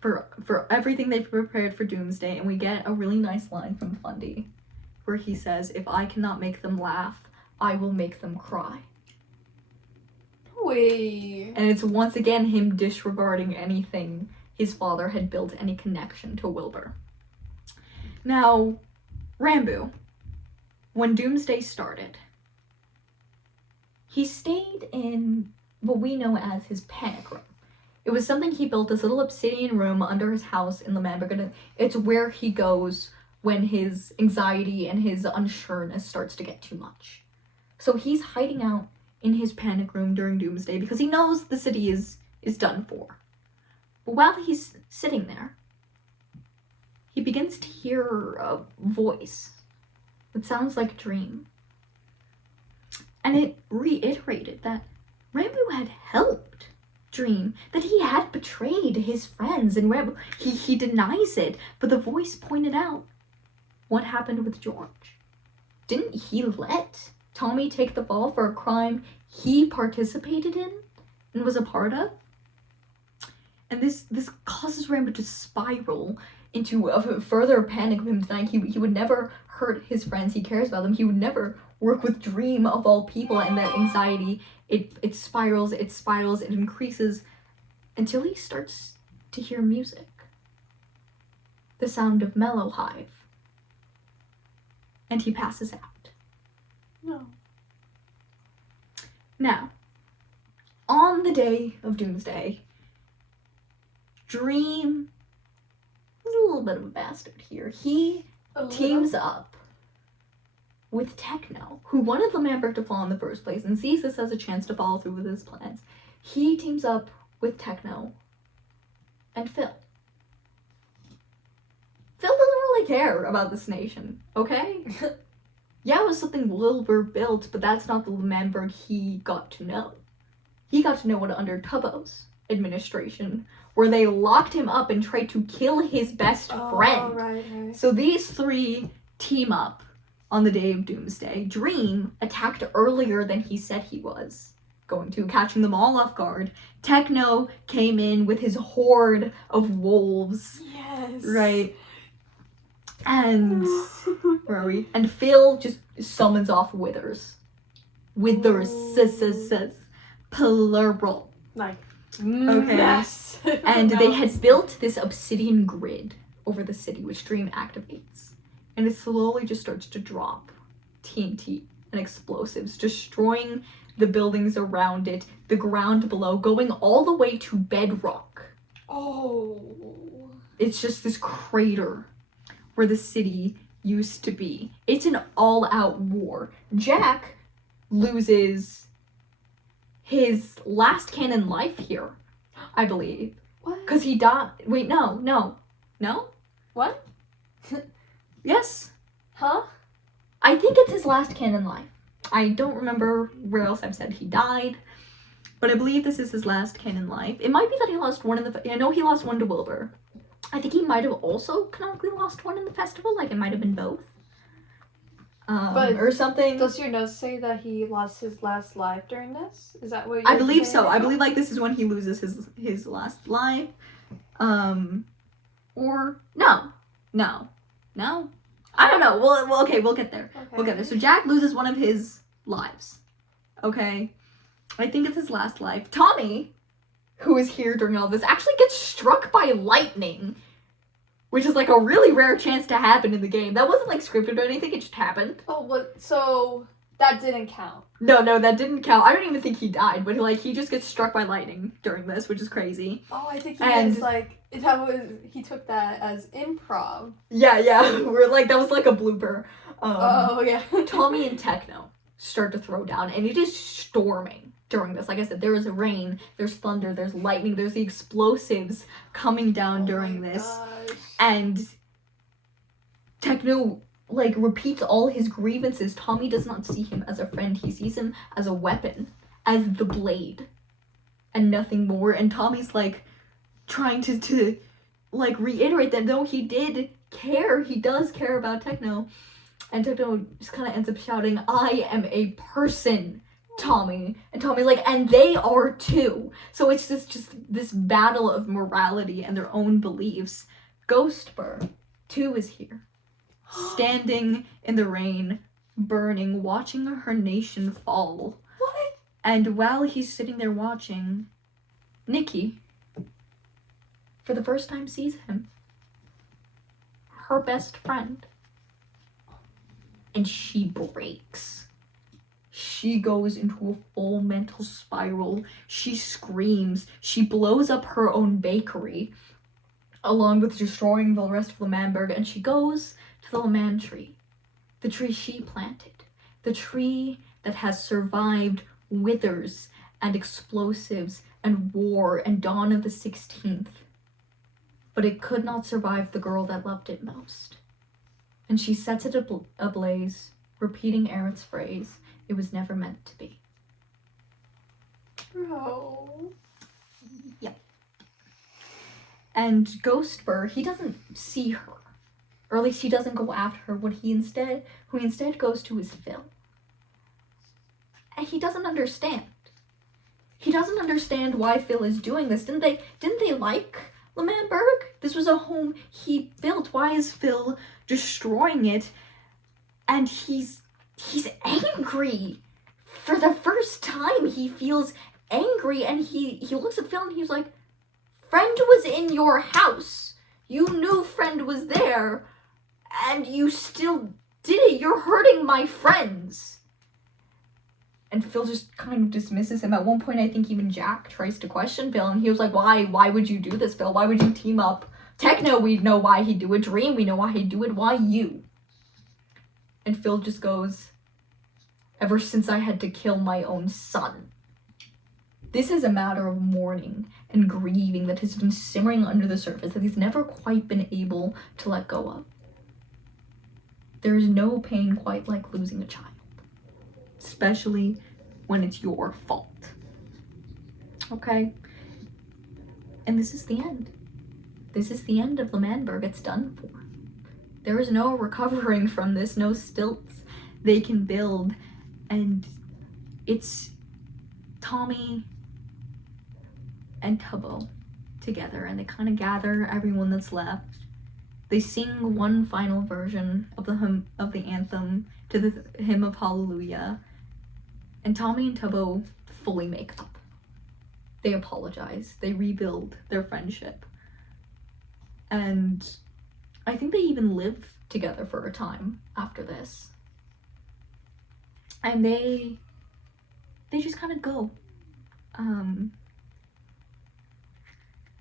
For everything they've prepared for Doomsday, and we get a really nice line from Fundy, where he says, "If I cannot make them laugh, I will make them cry." Wait. And it's once again him disregarding anything his father had built any connection to Wilbur. Now, Ranboo, when Doomsday started, he stayed in what we know as his panic room. It was something he built, this little obsidian room under his house in LoganBerry. It's where he goes when his anxiety and his unsureness starts to get too much. So he's hiding out in his panic room during Doomsday because he knows the city is done for. But while he's sitting there, he begins to hear a voice that sounds like Dream. And it reiterated that Ranboo had helped Dream, that he had betrayed his friends, and Ranboo, he denies it, but the voice pointed out what happened with George. Didn't he let Tommy take the fall for a crime he participated in and was a part of? And this causes Ranboo to spiral into a further panic of him denying he would never hurt his friends. He cares about them. He would never work with Dream of all people, and that anxiety, it spirals, it increases until he starts to hear music. The sound of Mellow Hive. And he passes out. No. Now, on the day of Doomsday, Dream is a little bit of a bastard here. He teams up with Techno, who wanted Lemamberg to fall in the first place and sees this as a chance to follow through with his plans. He teams up with Techno and Phil. Phil doesn't really care about this nation, okay? Yeah, it was something Wilbur built, but that's not the Lemamberg he got to know. He got to know it under Tubbo's administration, where they locked him up and tried to kill his best friend. Right. So these three team up on the day of Doomsday. Dream attacked earlier than he said he was going to, catching them all off guard. Techno came in with his horde of wolves. Yes. Right. And where are we? And Phil just summons off Withers. Withers, plural. Like, okay. Mess. And they had built this obsidian grid over the city, which Dream activates. And it slowly just starts to drop TNT and explosives, destroying the buildings around it, the ground below, going all the way to bedrock. Oh. It's just this crater where the city used to be. It's an all-out war. Jack loses his last canon life here, I believe. What? Because he died. Wait, no. What? Yes. Huh? I think it's his last canon life. I don't remember where else I've said he died, but I believe this is his last canon life. It might be that he lost one in the... I know he lost one to Wilbur. I think he might have also canonically lost one in the festival. Like, it might have been both. Or something. Does your notes say that he lost his last life during this? Is that what you're I believe so. saying? I believe, like, this is when he loses his last life. Or... No. I don't know. Well, okay, we'll get there. Okay. We'll get there. So Jack loses one of his lives. Okay? I think it's his last life. Tommy, who is here during all this, actually gets struck by lightning, which is like a really rare chance to happen in the game. That wasn't like scripted or anything, it just happened. Oh, what? So that didn't count. No, that didn't count. I don't even think he died, but like he just gets struck by lightning during this, which is crazy. Oh, I think he took that as improv. Yeah. We're like, that was like a blooper. Oh, yeah. Tommy and Techno start to throw down, and it is storming during this. Like I said, there is rain, there's thunder, there's lightning, there's the explosives coming down during this. Gosh. And Techno, like, repeats all his grievances. Tommy does not see him as a friend. He sees him as a weapon, as the blade, and nothing more. And Tommy's, like, trying to like, reiterate that, no, he did care. He does care about Techno. And Techno just kind of ends up shouting, I am a person, Tommy. And Tommy's like, and they are too. So it's just this battle of morality and their own beliefs. Ghostbur, too, is here. Standing in the rain, burning, watching her nation fall. What? And while he's sitting there watching, Nikki, for the first time, sees him. Her best friend. And she breaks. She goes into a full mental spiral. She screams. She blows up her own bakery, along with destroying the rest of Lemamberg, and she goes to the Leman tree. The tree she planted. The tree that has survived withers and explosives and war and dawn of the 16th. But it could not survive the girl that loved it most. And she sets it ablaze, repeating Aaron's phrase, it was never meant to be. Bro. Yep. And Ghostbur, he doesn't see her. Or at least he doesn't go after her. Who he instead goes to is Phil. And he doesn't understand. He doesn't understand why Phil is doing this. Didn't they like L'Manberg? This was a home he built. Why is Phil destroying it? And he's angry. For the first time, he feels angry, and he looks at Phil and he's like, Friend was in your house. You knew Friend was there, and you still did it. You're hurting my friends. And Phil just kind of dismisses him. At one point, I think even Jack tries to question Phil, and he was like, why would you do this, Phil? Why would you team up? Techno, we know why he'd do it. Dream, we know why he'd do it. Why you? And Phil just goes, ever since I had to kill my own son. This is a matter of mourning and grieving that has been simmering under the surface that he's never quite been able to let go of. There is no pain quite like losing a child, especially when it's your fault. Okay? And this is the end. This is the end of L'Manberg. It's done for. There is no recovering from this, no stilts they can build. And it's Tommy and Tubbo together, and they kind of gather everyone that's left. They sing one final version of the anthem to the hymn of Hallelujah, and Tommy and Tubbo fully make up. They apologize. They rebuild their friendship, and I think they even live together for a time after this. And they just kind of go.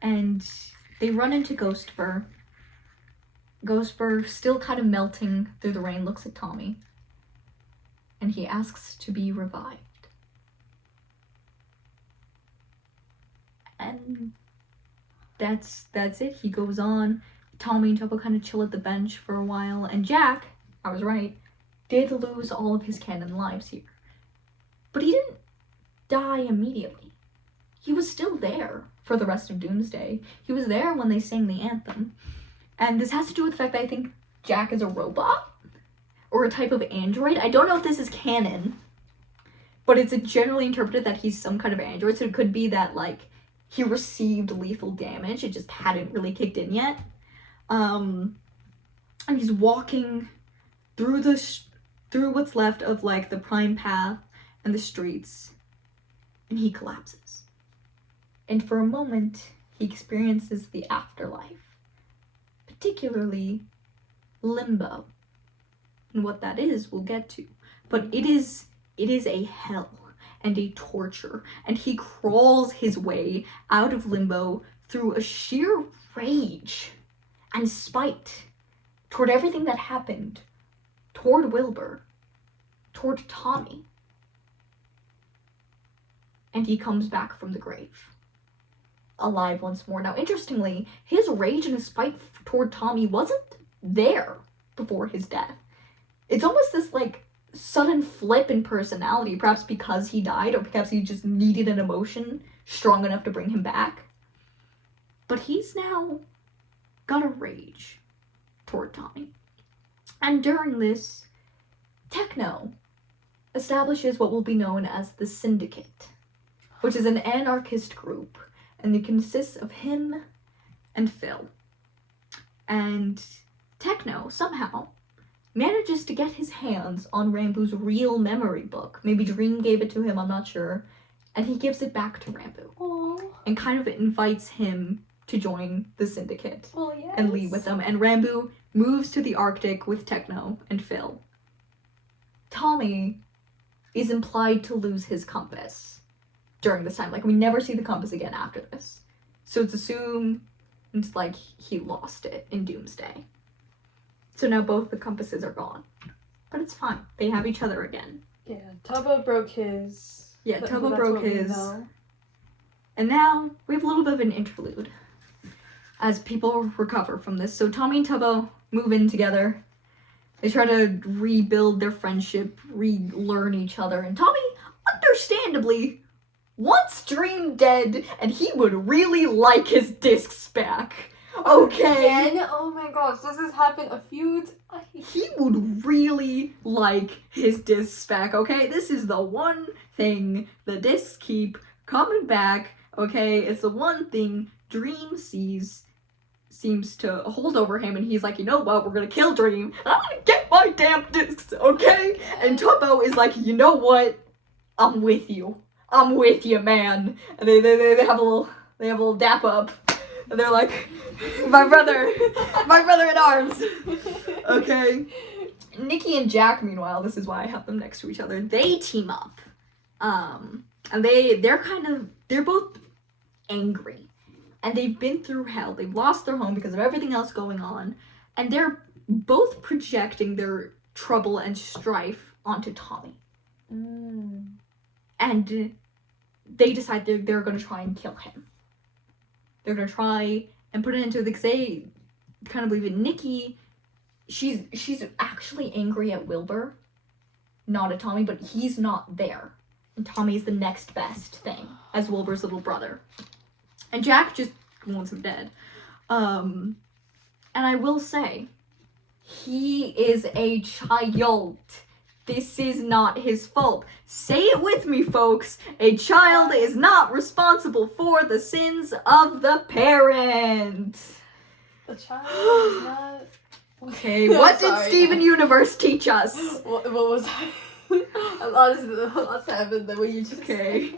And they run into Ghostbur. Ghostbur, still kind of melting through the rain, looks at Tommy. And he asks to be revived. And that's it. He goes on. Tommy and Tubbo kind of chill at the bench for a while. And Jack, I was right, did lose all of his canon lives here. But he didn't die immediately. He was still there for the rest of Doomsday. He was there when they sang the anthem. And this has to do with the fact that I think Jack is a robot or a type of android. I don't know if this is canon, but it's generally interpreted that he's some kind of android. So it could be that, like, he received lethal damage. It just hadn't really kicked in yet. And he's walking through what's left of, like, the prime path and the streets, and he collapses. And for a moment, he experiences the afterlife, particularly limbo. And what that is, we'll get to. But it is a hell and a torture, and he crawls his way out of limbo through a sheer rage and spite toward everything that happened, toward Wilbur, toward Tommy. And he comes back from the grave, alive once more. Now, interestingly, his rage and his spite toward Tommy wasn't there before his death. It's almost this, like, sudden flip in personality, perhaps because he died, or perhaps he just needed an emotion strong enough to bring him back. But he's now got a rage toward Tommy. And during this, Techno establishes what will be known as the Syndicate, which is an anarchist group, and it consists of him and Phil. And Techno, somehow, manages to get his hands on Ranboo's real memory book. Maybe Dream gave it to him, I'm not sure. And he gives it back to Ranboo. Aww. And kind of invites him to join the Syndicate. Oh, yes. And leave with them. And Ranboo moves to the Arctic with Techno and Phil. Tommy is implied to lose his compass during this time. Like, we never see the compass again after this. So it's assumed, it's like, he lost it in Doomsday. So now both the compasses are gone. But it's fine. They have each other again. Yeah, Tubbo broke his. Yeah, Tubbo broke his. And now we have a little bit of an interlude as people recover from this. So Tommy and Tubbo move in together. They try to rebuild their friendship, relearn each other. And Tommy, understandably, wants Dream dead, and he would really like his discs back. Okay. Again? Oh my gosh, this has happened a few times. He would really like his discs back, okay? This is the one thing the discs keep coming back, okay? It's the one thing Dream sees seems to hold over him, and he's like, you know what, we're gonna kill Dream, and I'm gonna get my damn discs, okay? And Tubbo is like, you know what, I'm with you, man. And they have a little dap up, and they're like, my brother in arms, okay? Nikki and Jack, meanwhile, this is why I have them next to each other, they team up, and they're both angry, and they've been through hell. They've lost their home because of everything else going on, and they're both projecting their trouble and strife onto Tommy. And they decide they're going to try and kill him. They're going to try and put it into, because they kind of believe it. Nikki, she's actually angry at Wilbur, not at Tommy, but he's not there. And Tommy's the next best thing as Wilbur's little brother. And Jack just wants him dead. And I will say, he is a child. This is not his fault. Say it with me, folks. A child is not responsible for the sins of the parent. The child is not... Okay, what did Steven Universe teach us? What was that? Lots happened that way you just... Okay.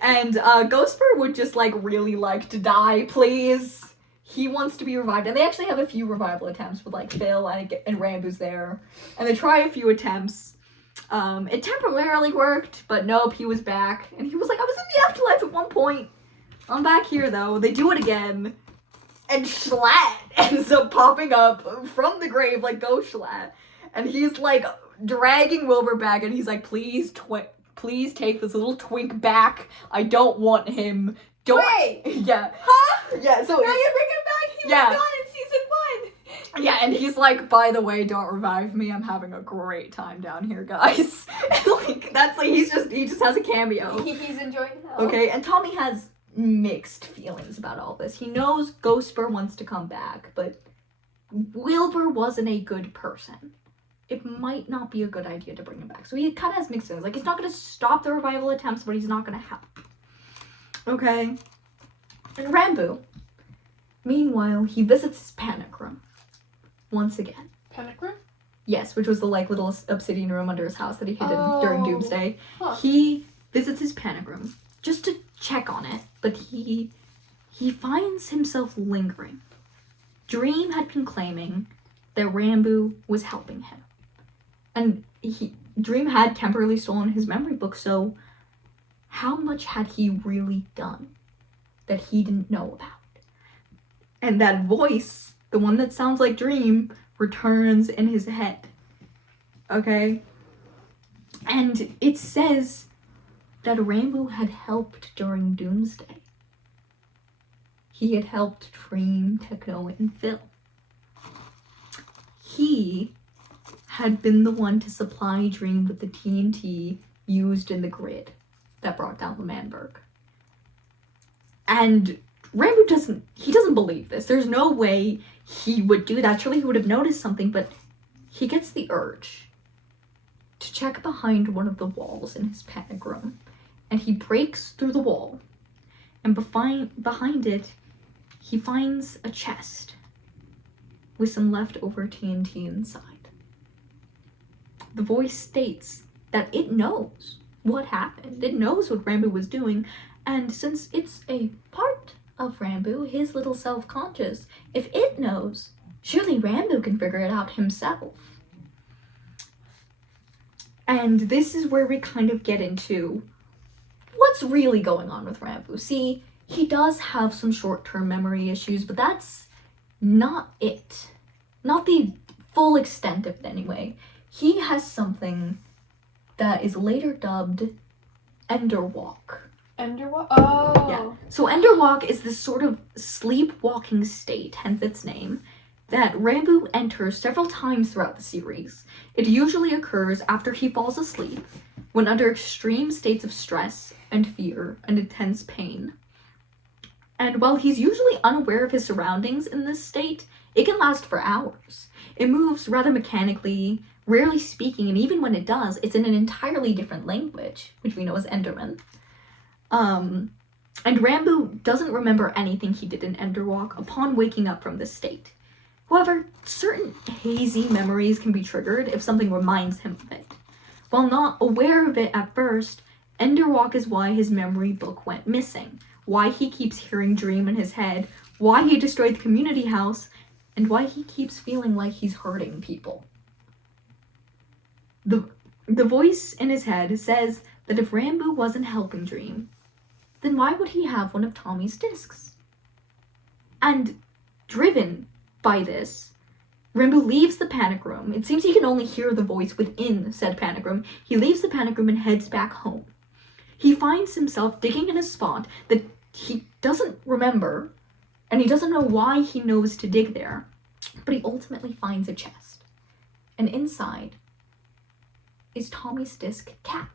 And Ghostbur would just really like to die, please. He wants to be revived, and they actually have a few revival attempts with Phil and Ranboo's there, and they try a few attempts. It temporarily worked, but nope, he was back, and he was like, I was in the afterlife at one point. I'm back here though. They do it again, and Schlatt ends up popping up from the grave like Ghost Schlatt, and he's dragging Wilbur back, and he's like, please take this little twink back. I don't want him. Wait! Yeah. Huh? Yeah, so... Now you're bringing him back? He was gone in season 1! Yeah, and he's like, by the way, don't revive me. I'm having a great time down here, guys. He just has a cameo. He's enjoying hell. Okay, and Tommy has mixed feelings about all this. He knows Ghostbur wants to come back, but Wilbur wasn't a good person. It might not be a good idea to bring him back. So he kind of has mixed feelings. He's not going to stop the revival attempts, but he's not going to help. Okay. And Ranboo, meanwhile, he visits his panic room. Once again. Panic room? Yes, which was the little obsidian room under his house that he hid in during Doomsday. Huh. He visits his panic room just to check on it, but he finds himself lingering. Dream had been claiming that Ranboo was helping him. And Dream had temporarily stolen his memory book, so how much had he really done that he didn't know about? And that voice, the one that sounds like Dream, returns in his head. Okay? And it says that Ranboo had helped during Doomsday. He had helped Dream, Techno, and Phil. He had been the one to supply Dream with the TNT used in the grid that brought down L'Manberg. And Ranboo doesn't believe this. There's no way he would do that. Surely he would have noticed something, but he gets the urge to check behind one of the walls in his panic room. And he breaks through the wall. And behind it, he finds a chest with some leftover TNT inside. The voice states that it knows what happened. It knows what Ranboo was doing, and since it's a part of Ranboo, his little self-conscious, if it knows, surely Ranboo can figure it out himself. And this is where we kind of get into what's really going on with Ranboo. See, he does have some short-term memory issues, but that's not it. Not the full extent of it anyway. He has something that is later dubbed Enderwalk. Enderwalk? Oh. Yeah. So Enderwalk is this sort of sleepwalking state, hence its name, that Ranboo enters several times throughout the series. It usually occurs after he falls asleep, when under extreme states of stress and fear and intense pain. And while he's usually unaware of his surroundings in this state, it can last for hours. It moves rather mechanically, rarely speaking, and even when it does, it's in an entirely different language, which we know as Enderman. And Ranboo doesn't remember anything he did in Enderwalk upon waking up from this state. However, certain hazy memories can be triggered if something reminds him of it. While not aware of it at first, Enderwalk is why his memory book went missing, why he keeps hearing Dream in his head, why he destroyed the community house, and why he keeps feeling like he's hurting people. The voice in his head says that if Ranboo wasn't helping Dream, then why would he have one of Tommy's discs? And driven by this, Ranboo leaves the panic room. It seems he can only hear the voice within said panic room. He leaves the panic room and heads back home. He finds himself digging in a spot that he doesn't remember, and he doesn't know why he knows to dig there, but he ultimately finds a chest. And inside is Tommy's disc Cat.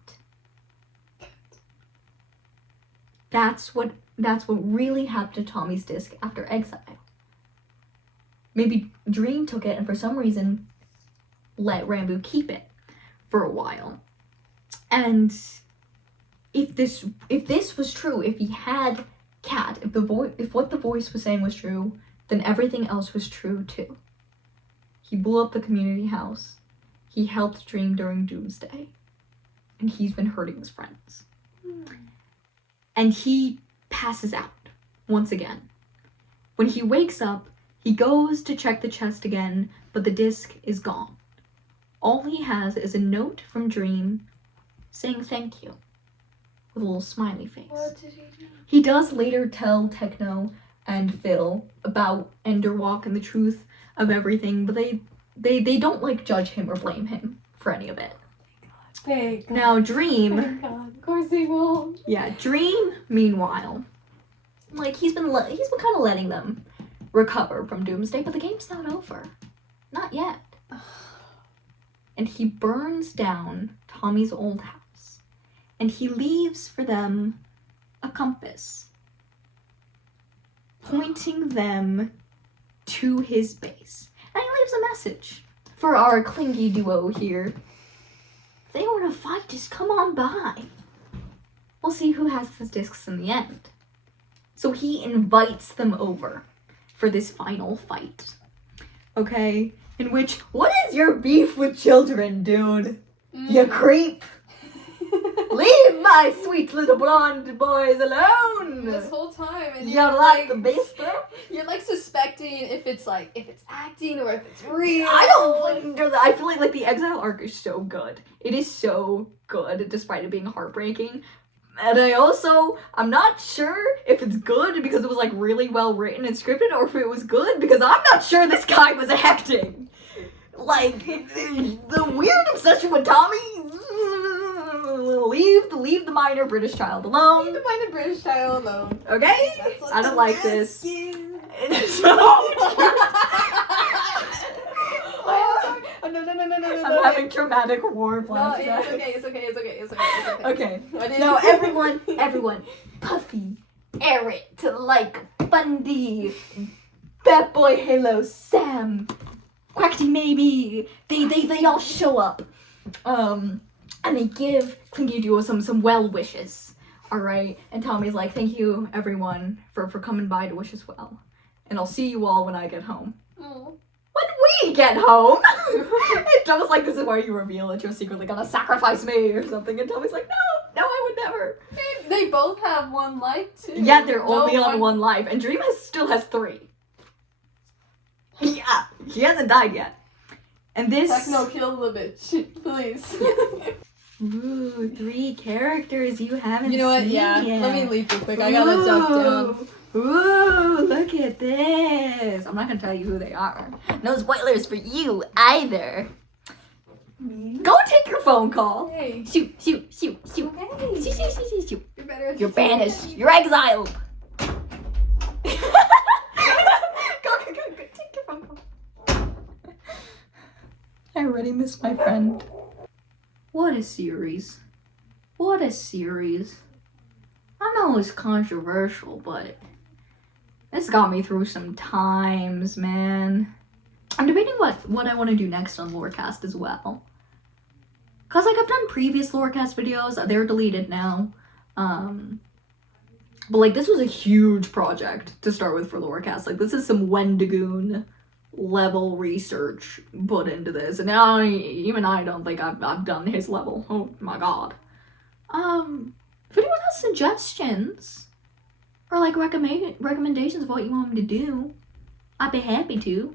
That's what really happened to Tommy's disc after Exile. Maybe Dream took it and for some reason let Ranboo keep it for a while. And if this was true, if he had Cat, if what the voice was saying was true, then everything else was true too. He blew up the community house. He helped Dream during Doomsday. And he's been hurting his friends. And he passes out once again. When he wakes up, he goes to check the chest again, but the disc is gone. All he has is a note from Dream saying thank you, with a little smiley face. What did he do? He does later tell Techno and Phil about Enderwalk and the truth of everything, but they don't judge him or blame him for any of it. Thank God. Now Dream, Thank God. Of course they won't. yeah, Dream, meanwhile, he's been kind of letting them recover from Doomsday, but the game's not over. Not yet. And he burns down Tommy's old house. And he leaves for them a compass, pointing them to his base. And he leaves a message for our clingy duo here. If they want to fight, just come on by. We'll see who has the discs in the end. So he invites them over for this final fight. Okay? In which, what is your beef with children, dude? You creep! Leave my sweet little blonde boys alone! This whole time, and You're like the best. You're suspecting if it's acting or if it's real. I don't think I feel like the Exile arc is so good. It is so good, despite it being heartbreaking. And I'm not sure if it's good because it was really well written and scripted, or if it was good because I'm not sure this guy was acting. The weird obsession with Tommy. Leave the minor British child alone. Leave the minor British child alone. Okay? I don't like this. No. I'm having traumatic war flashbacks. No, it's okay. Okay. No, everyone. Puffy, Eric, Bundy, Bat Boy Halo, Sam, Quackty maybe. They all show up. And they give Clingy Duo some well wishes. Alright? And Tommy's like, thank you everyone for coming by to wish us well. And I'll see you all when I get home. Oh. When we get home! And Tommy's like, this is where you reveal that you're secretly gonna sacrifice me or something. And Tommy's like, no, I would never. They both have one life too. Yeah, they're only on one life. And Dream still has 3. Yeah, he hasn't died yet. And this... Techno, kill the bitch, please. Ooh, 3 characters you haven't You know what? seen Yeah, yet. let me leave real quick. I gotta duck down. Ooh, look at this. I'm not gonna tell you who they are. No spoilers for you either. Go take your phone call. Hey. Shoot. Okay. Shoot. You're You're banished. You're exiled. Go. Take your phone call. I already miss my friend. What a series. I know it's controversial, but this got me through some times, man. I'm debating what I want to do next on Lorecast as well. Cause I've done previous Lorecast videos, they're deleted now. But, like, this was a huge project to start with for Lorecast. Like, this is some Wendigoon level research put into this. And now, even I don't think I've done his level. Oh, my God. If anyone has suggestions or, like, recommendations of what you want me to do, I'd be happy to.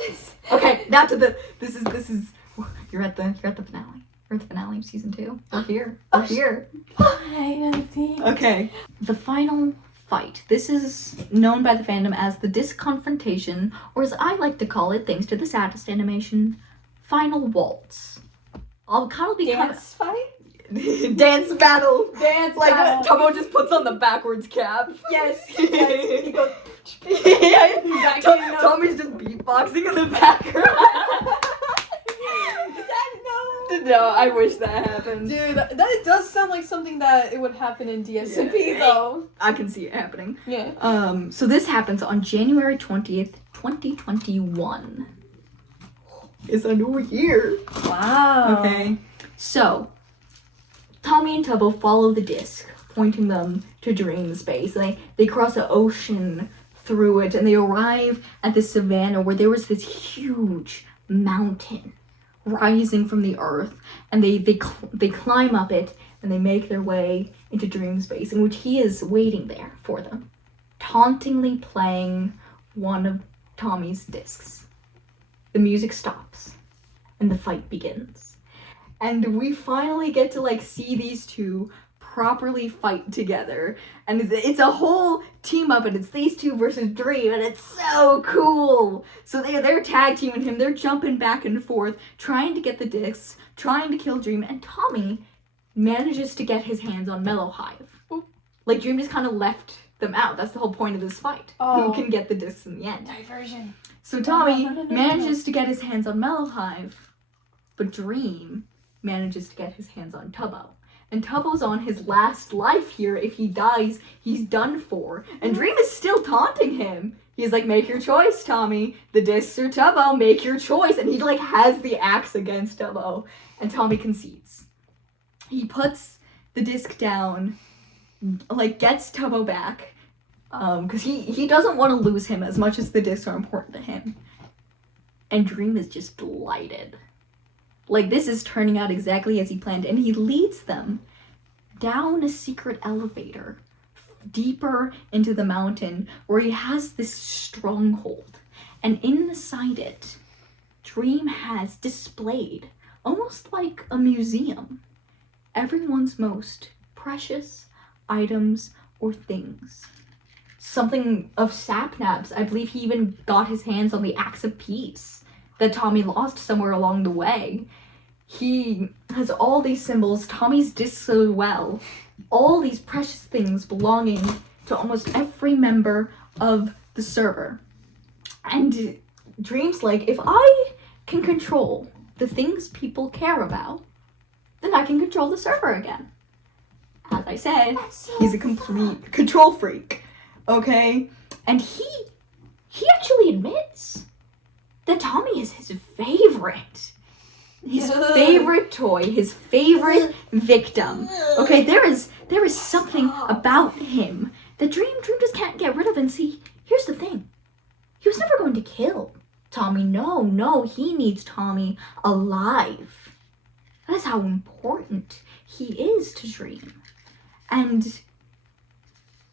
Friends! Okay, now to the, this is, you're at the finale. We're at the finale of season 2. We're here. We're here. Okay. The final fight. This is known by the fandom as the disc confrontation, or as I like to call it, thanks to the saddest animation, final waltz. I'll kind of be Dance fight? Dance battle. Dance Like battle. Tomo just puts on the backwards cap. Yes. He goes. Yeah. Tommy's just beatboxing in the background. No, I wish that happened. Dude, that does sound like something that it would happen in DSMP though. I can see it happening. Yeah. So this happens on January 20th, 2021. It's a new year. Wow. Okay. So, Tommy and Tubbo follow the disc, pointing them to dream space. And they cross an ocean through it, and they arrive at the savannah where there was this huge mountain rising from the earth, and they climb up it, and they make their way into dream space, in which he is waiting there for them, tauntingly playing one of Tommy's discs. The music stops, and the fight begins. And we finally get to, like, see these two properly fight together. And it's a whole team up, and it's these two versus Dream, and it's so cool. So they're tag teaming him. They're jumping back and forth, trying to get the discs, trying to kill Dream, and Tommy manages to get his hands on Mellow Hive. Like, Dream just kind of left them out. That's the whole point of this fight. Oh. Who can get the discs in the end? Diversion. So Tommy manages to get his hands on Mellow Hive, but Dream manages to get his hands on Tubbo. And Tubbo's on his last life here. If he dies, he's done for. And Dream is still taunting him. He's like, make your choice, Tommy. The discs or Tubbo, make your choice. And he, like, has the axe against Tubbo. And Tommy concedes. He puts the disc down, like, gets Tubbo back. Because he doesn't want to lose him as much as the discs are important to him. And Dream is just delighted. Like, this is turning out exactly as he planned, and he leads them down a secret elevator deeper into the mountain where he has this stronghold. And inside it, Dream has displayed, almost like a museum, everyone's most precious items or things. Something of Sapnap's. I believe he even got his hands on the Axe of Peace that Tommy lost somewhere along the way. He has all these symbols, Tommy's discs as well, all these precious things belonging to almost every member of the server. And Dream's like, if I can control the things people care about, then I can control the server again. As I said, he's a complete control freak, okay? And he actually admits that Tommy is his favorite. His favorite toy, his favorite victim. Okay, there is something about him that Dream just can't get rid of. And see, here's the thing. He was never going to kill Tommy. No, he needs Tommy alive. That is how important he is to Dream. And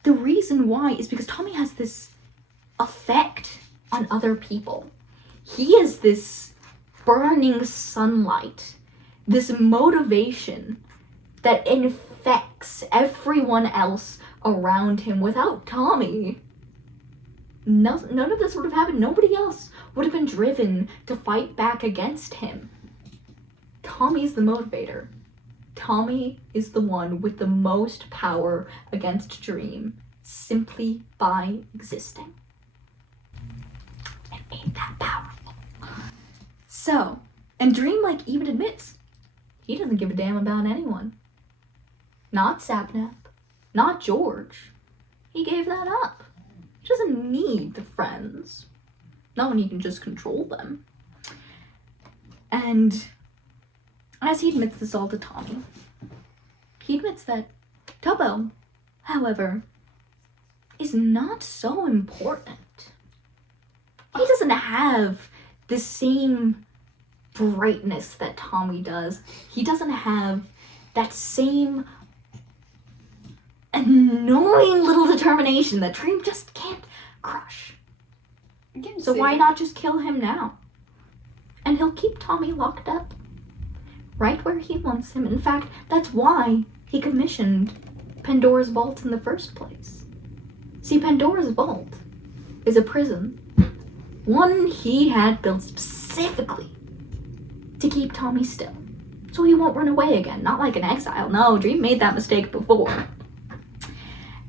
the reason why is because Tommy has this effect on other people. He is this burning sunlight, this motivation that infects everyone else around him. Without Tommy, none of this would have happened. Nobody else would have been driven to fight back against him. Tommy's the motivator. Tommy is the one with the most power against Dream simply by existing. It ain't that powerful. So, and Dream, like, even admits he doesn't give a damn about anyone. Not Sapnap, not George. He gave that up. He doesn't need the friends. Not when he can just control them. And as he admits this all to Tommy, he admits that Tubbo, however, is not so important. He doesn't have the same brightness that Tommy does. He doesn't have that same annoying little determination that Dream just can't crush. So why not just kill him now? And he'll keep Tommy locked up right where he wants him. In fact, that's why he commissioned Pandora's Vault in the first place. See, Pandora's Vault is a prison, one he had built specifically to keep Tommy still, so he won't run away again. Not like an exile. No, Dream made that mistake before.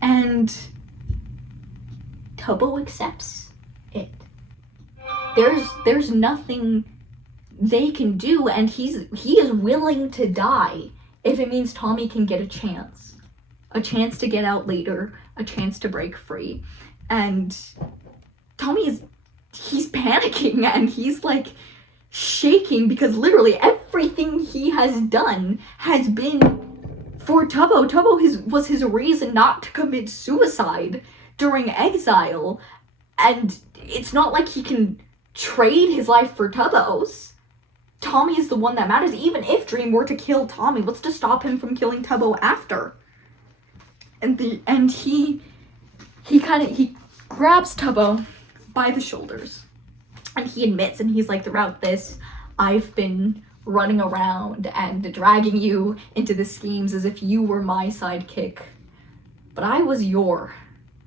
And Tubbo accepts it. There's nothing they can do, and he is willing to die if it means Tommy can get a chance to get out later, a chance to break free. And Tommy he's panicking, and he's like shaking because literally everything he has done has been for Tubbo. Tubbo was his reason not to commit suicide during exile, and it's not like he can trade his life for Tubbo's. Tommy is the one that matters. Even if Dream were to kill Tommy, what's to stop him from killing Tubbo after? And he grabs Tubbo by the shoulders, and he admits, and he's like, throughout this, I've been running around and dragging you into the schemes as if you were my sidekick, but I was your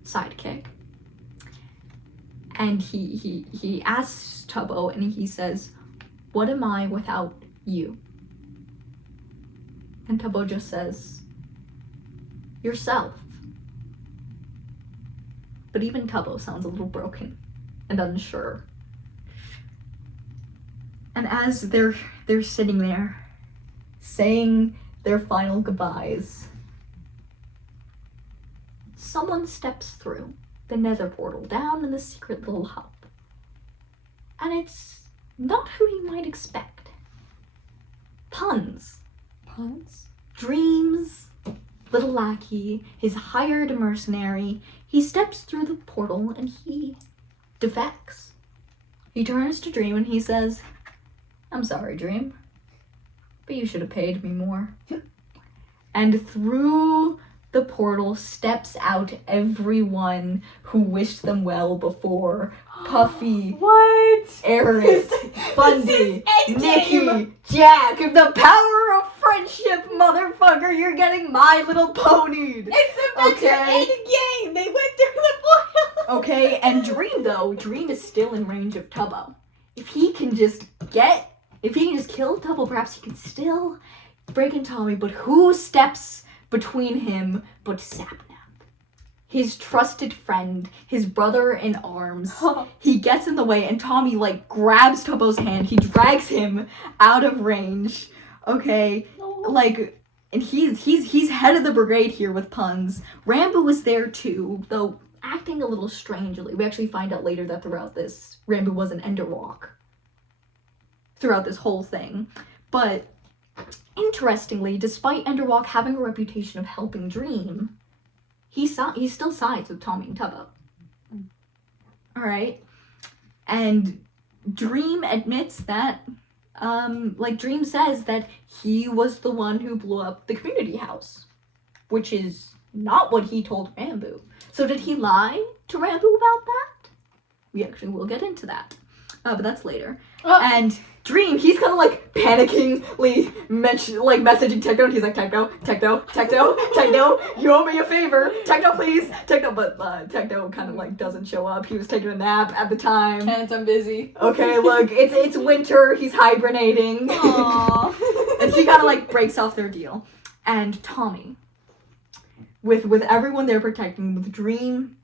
sidekick. And he asks Tubbo, and he says, what am I without you? And Tubbo just says, yourself. But even Tubbo sounds a little broken and unsure. And as they're sitting there, saying their final goodbyes, someone steps through the nether portal down in the secret little hub. And it's not who you might expect. Puns. Dream's little lackey, his hired mercenary. He steps through the portal and he defects. He turns to Dream and he says, I'm sorry, Dream, but you should have paid me more. And through the portal steps out everyone who wished them well before. Puffy, What? Eric, Bundy, Nikki, Jack. The power of friendship, motherfucker. You're getting My Little Ponied. It's the end game. They went through the portal. Okay, and Dream is still in range of Tubbo. If he can just kill Tubbo, perhaps he can still break into Tommy. But who steps between him but Sapnap? His trusted friend, his brother in arms. He gets in the way, and Tommy grabs Tubbo's hand. He drags him out of range. Okay, and he's head of the brigade here with Puns. Ranboo is there too, though acting a little strangely. We actually find out later that throughout this, Ranboo was an Enderwalk throughout this whole thing. But interestingly, despite Enderwalk having a reputation of helping Dream, he still sides with Tommy and Tubbo. Alright? And Dream admits that, Dream says that he was the one who blew up the community house, which is not what he told Ranboo. So did he lie to Ranboo about that? We actually will get into that. But that's later. And Dream, he's kind of panickingly messaging Techno, and he's like, Techno, you owe me a favor. Techno, please. Techno, but Techno kind of doesn't show up. He was taking a nap at the time. And I'm busy. Okay, look, it's winter. He's hibernating. Aww. And he kind of breaks off their deal. And Tommy, with everyone there protecting, with Dream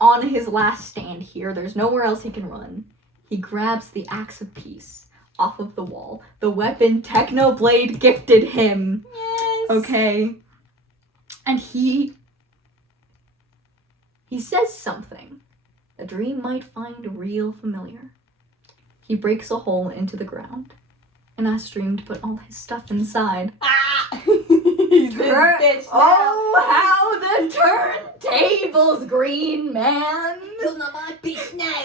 on his last stand here, there's nowhere else he can run. He grabs the Axe of Peace off of the wall. The weapon Technoblade gifted him. Yes. Okay. And he says something that Dream might find real familiar. He breaks a hole into the ground and asks Dream to put all his stuff inside. Ah! He's this bitch now. Oh, how the turntables, green man. You're not my bitch now.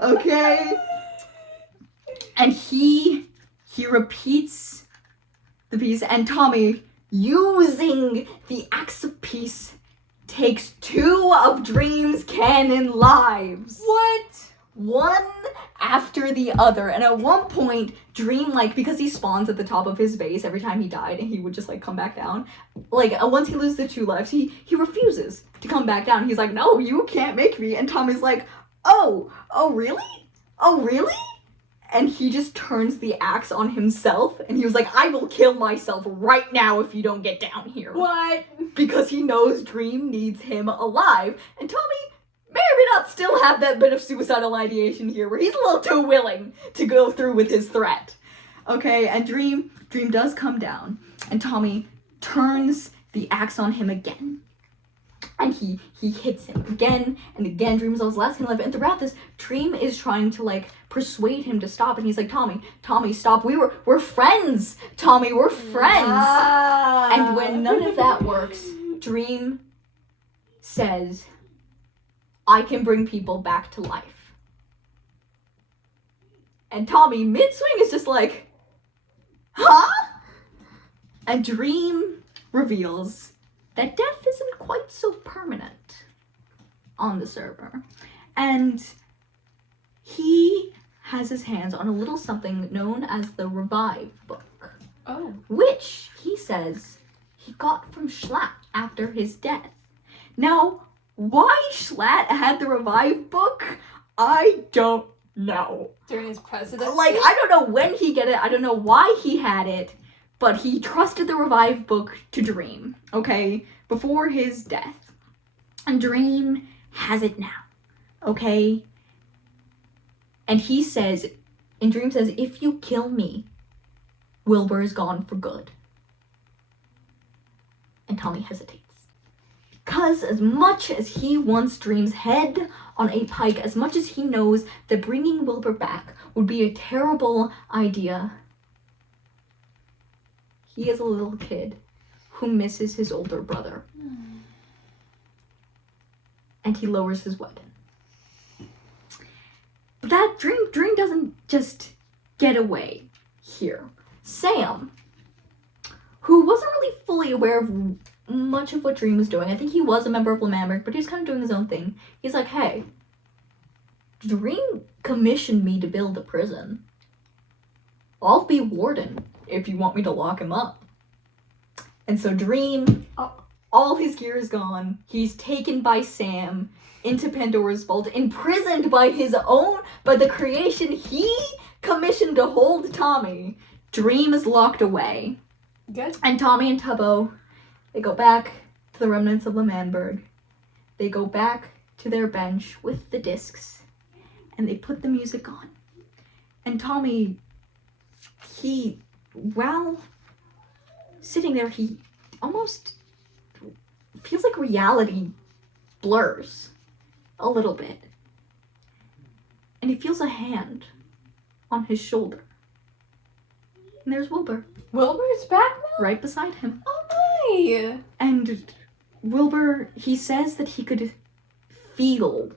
Okay. And he repeats the piece, and Tommy, using the Axe of Peace, takes 2 of Dream's canon lives. What? One after the other. And at one point, Dream, like, because he spawns at the top of his base every time he died, and he would just, like, come back down. Like, once he loses the 2 lives, he refuses to come back down. He's like, no, you can't make me. And Tommy's like, oh, really? Oh, really? And he just turns the axe on himself, and he was like, I will kill myself right now if you don't get down here. What? Because he knows Dream needs him alive, and Tommy may or may not still have that bit of suicidal ideation here, where he's a little too willing to go through with his threat. Okay, and Dream does come down, and Tommy turns the axe on him again. And he hits him again and again. Dream is on his last life. And throughout this, Dream is trying to, like, persuade him to stop. And he's like, Tommy, stop. We're friends. Tommy, we're friends. And when none of that works, Dream says, I can bring people back to life. And Tommy, mid-swing, is just like, huh? And Dream reveals that death isn't quite so permanent on the server. And he has his hands on a little something known as the Revive book. Oh. Which, he says, he got from Schlatt after his death. Now, why Schlatt had the Revive book, I don't know. During his presidency? Like, I don't know when he got it, I don't know why he had it, but he trusted the Revive book to Dream, okay, before his death. And Dream has it now, okay? And he says, and Dream says, if you kill me, Wilbur is gone for good. And Tommy hesitates. Because as much as he wants Dream's head on a pike, as much as he knows that bringing Wilbur back would be a terrible idea, he is a little kid who misses his older brother. And he lowers his weapon. But that Dream doesn't just get away here. Sam, who wasn't really fully aware of much of what Dream was doing, I think he was a member of LoganBerry, but he was kind of doing his own thing. He's like, hey, Dream commissioned me to build a prison. I'll be warden if you want me to lock him up. And so Dream, all his gear is gone. He's taken by Sam into Pandora's Vault, imprisoned by the creation he commissioned to hold Tommy. Dream is locked away. Good. And Tommy and Tubbo, they go back to the remnants of LoganBerry. They go back to their bench with the discs, and they put the music on. And Tommy, while sitting there, he almost feels like reality blurs a little bit. And he feels a hand on his shoulder. And there's Wilbur. Wilbur's back now? Right beside him. Oh, my! And Wilbur, he says that he could feel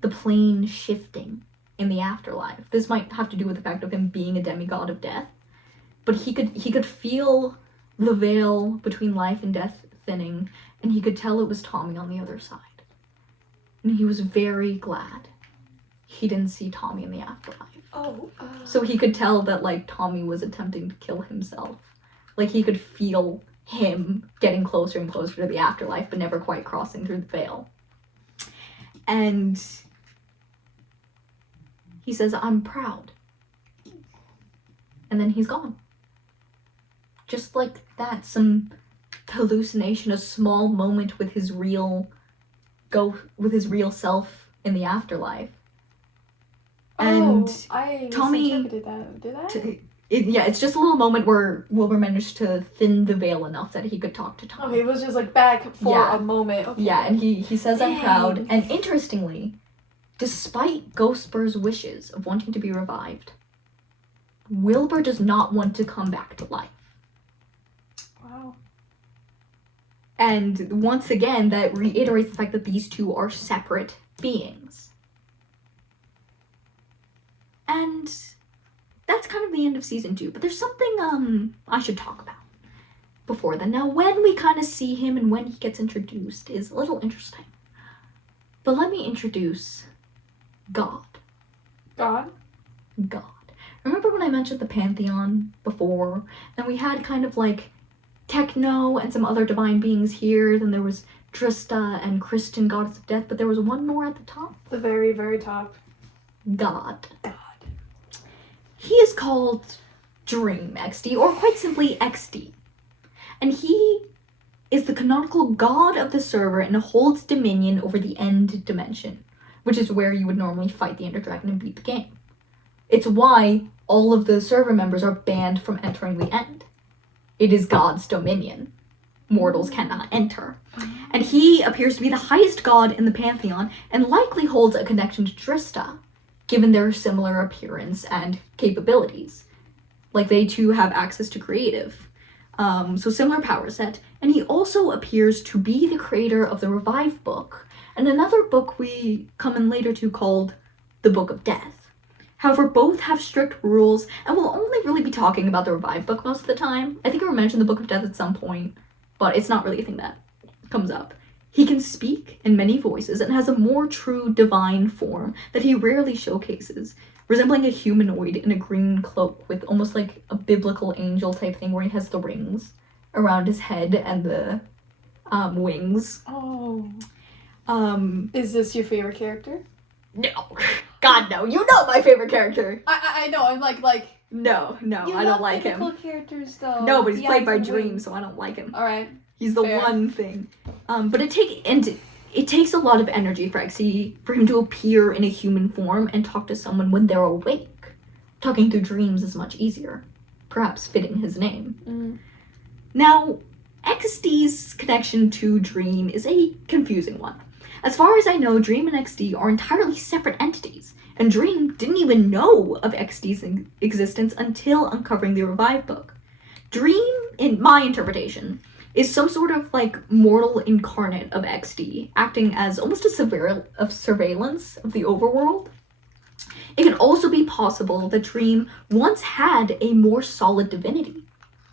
the plane shifting in the afterlife. This might have to do with the fact of him being a demigod of death. But he could feel the veil between life and death thinning, and he could tell it was Tommy on the other side. And he was very glad he didn't see Tommy in the afterlife. Oh. So he could tell that, like, Tommy was attempting to kill himself. Like, he could feel him getting closer and closer to the afterlife, but never quite crossing through the veil. And he says, I'm proud. And then he's gone. Just like that, some hallucination, a small moment with his real self in the afterlife. And I Tommy, misinterpreted that. Did I? It's just a little moment where Wilbur managed to thin the veil enough that he could talk to Tommy. Oh, he was just like back for a moment. Okay. Yeah, and he says, Dang. I'm proud. And interestingly, despite Ghostbur's wishes of wanting to be revived, Wilbur does not want to come back to life. And once again, that reiterates the fact that these two are separate beings. And that's kind of the end of season 2. But there's something I should talk about before then. Now, when we kind of see him and when he gets introduced is a little interesting. But let me introduce God. God? God. Remember when I mentioned the Pantheon before? And we had kind of like Techno and some other divine beings here. Then there was Drista and Kristen, goddess of death. But there was one more at the top. The very, very top. God. He is called Dream XD, or quite simply XD. And he is the canonical god of the server and holds dominion over the end dimension, which is where you would normally fight the Ender Dragon and beat the game. It's why all of the server members are banned from entering the end. It is God's dominion. Mortals cannot enter. And he appears to be the highest god in the Pantheon and likely holds a connection to Drista, given their similar appearance and capabilities. Like, they too have access to creative. So similar power set. And he also appears to be the creator of the Revive book, and another book we come in later to called the Book of Death. However, both have strict rules, and we'll only really be talking about the Revive book most of the time. I think I mentioned the Book of Death at some point, but it's not really a thing that comes up. He can speak in many voices and has a more true divine form that he rarely showcases, resembling a humanoid in a green cloak with almost like a biblical angel type thing where he has the rings around his head and the wings. Oh. Is this your favorite character? No. God, no. You know my favorite character. I know. I'm like. No, I don't like him. You love characters, though. No, but he's played by Dream, so I don't like him. Alright. He's the one thing. But it takes a lot of energy for him to appear in a human form and talk to someone when they're awake. Talking through dreams is much easier. Perhaps fitting his name. Now, XD's connection to Dream is a confusing one. As far as I know, Dream and XD are entirely separate entities, and Dream didn't even know of XD's existence until uncovering the Revive book. Dream, in my interpretation, is some sort of like mortal incarnate of XD, acting as almost a surveillance of the overworld. It could also be possible that Dream once had a more solid divinity.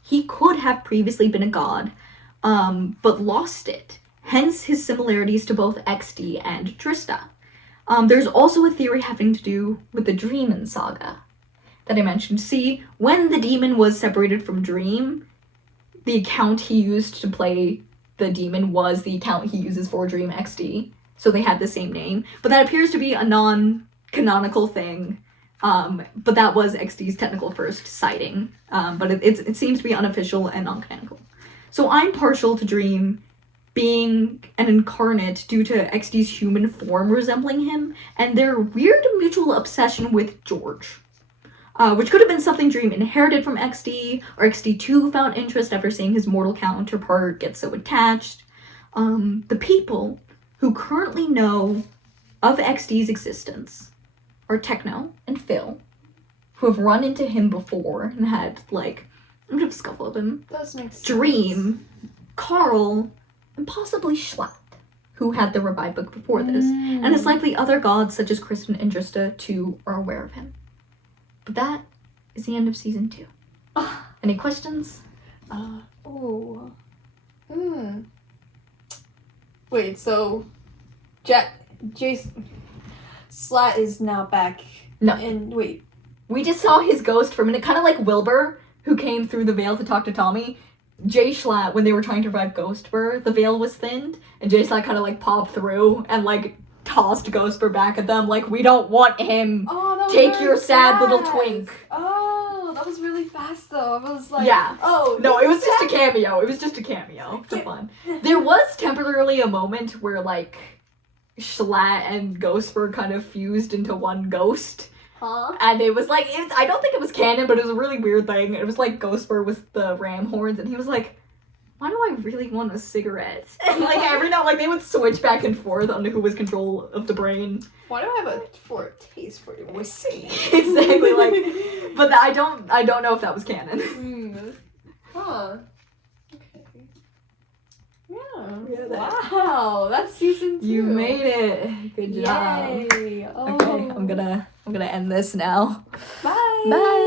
He could have previously been a god, but lost it, hence his similarities to both XD and Drista. There's also a theory having to do with the Dreamin saga that I mentioned. See, when the demon was separated from Dream, the account he used to play the demon was the account he uses for Dream XD, so they had the same name. But that appears to be a non-canonical thing, but that was XD's technical first sighting. But it seems to be unofficial and non-canonical. So I'm partial to Dream being an incarnate due to XD's human form resembling him, and their weird mutual obsession with George. Which could have been something Dream inherited from XD, or XD too found interest after seeing his mortal counterpart get so attached. The people who currently know of XD's existence are Techno and Phil, who have run into him before and had, like, a bit of a scuffle with him. Does make sense. Dream, Carl, and possibly Schlatt, who had the Revive book before this. And it's likely other gods such as Kristen and Drista too are aware of him. But that is the end of season 2. Any questions? Wait, so Jason Schlatt is now back. No. And wait. We just saw his ghost for a minute, kind of like Wilbur, who came through the veil to talk to Tommy. Jay Schlatt, when they were trying to revive Ghostbur, the veil was thinned, and Jay Schlatt kind of like popped through and like tossed Ghostbur back at them, like, we don't want him. Oh, that was Take really your sad fast. little twink. Oh, that was really fast though. I was like, yeah. Oh. No, it was just a cameo. It was just a cameo. For fun. There was temporarily a moment where like Schlatt and Ghostbur kind of fused into one ghost. Huh? And it was like, I don't think it was canon, but it was a really weird thing. It was like Ghostbur with the ram horns, and he was like, why do I really want a cigarette? And like every now, like they would switch back and forth on who was control of the brain. Why do I have a taste for whiskey? Exactly, like, but I don't know if that was canon. Huh. Okay. Yeah. Wow, that's season 2. You made it. Good job. Yay. Oh. Okay, I'm gonna end this now. Bye. Bye.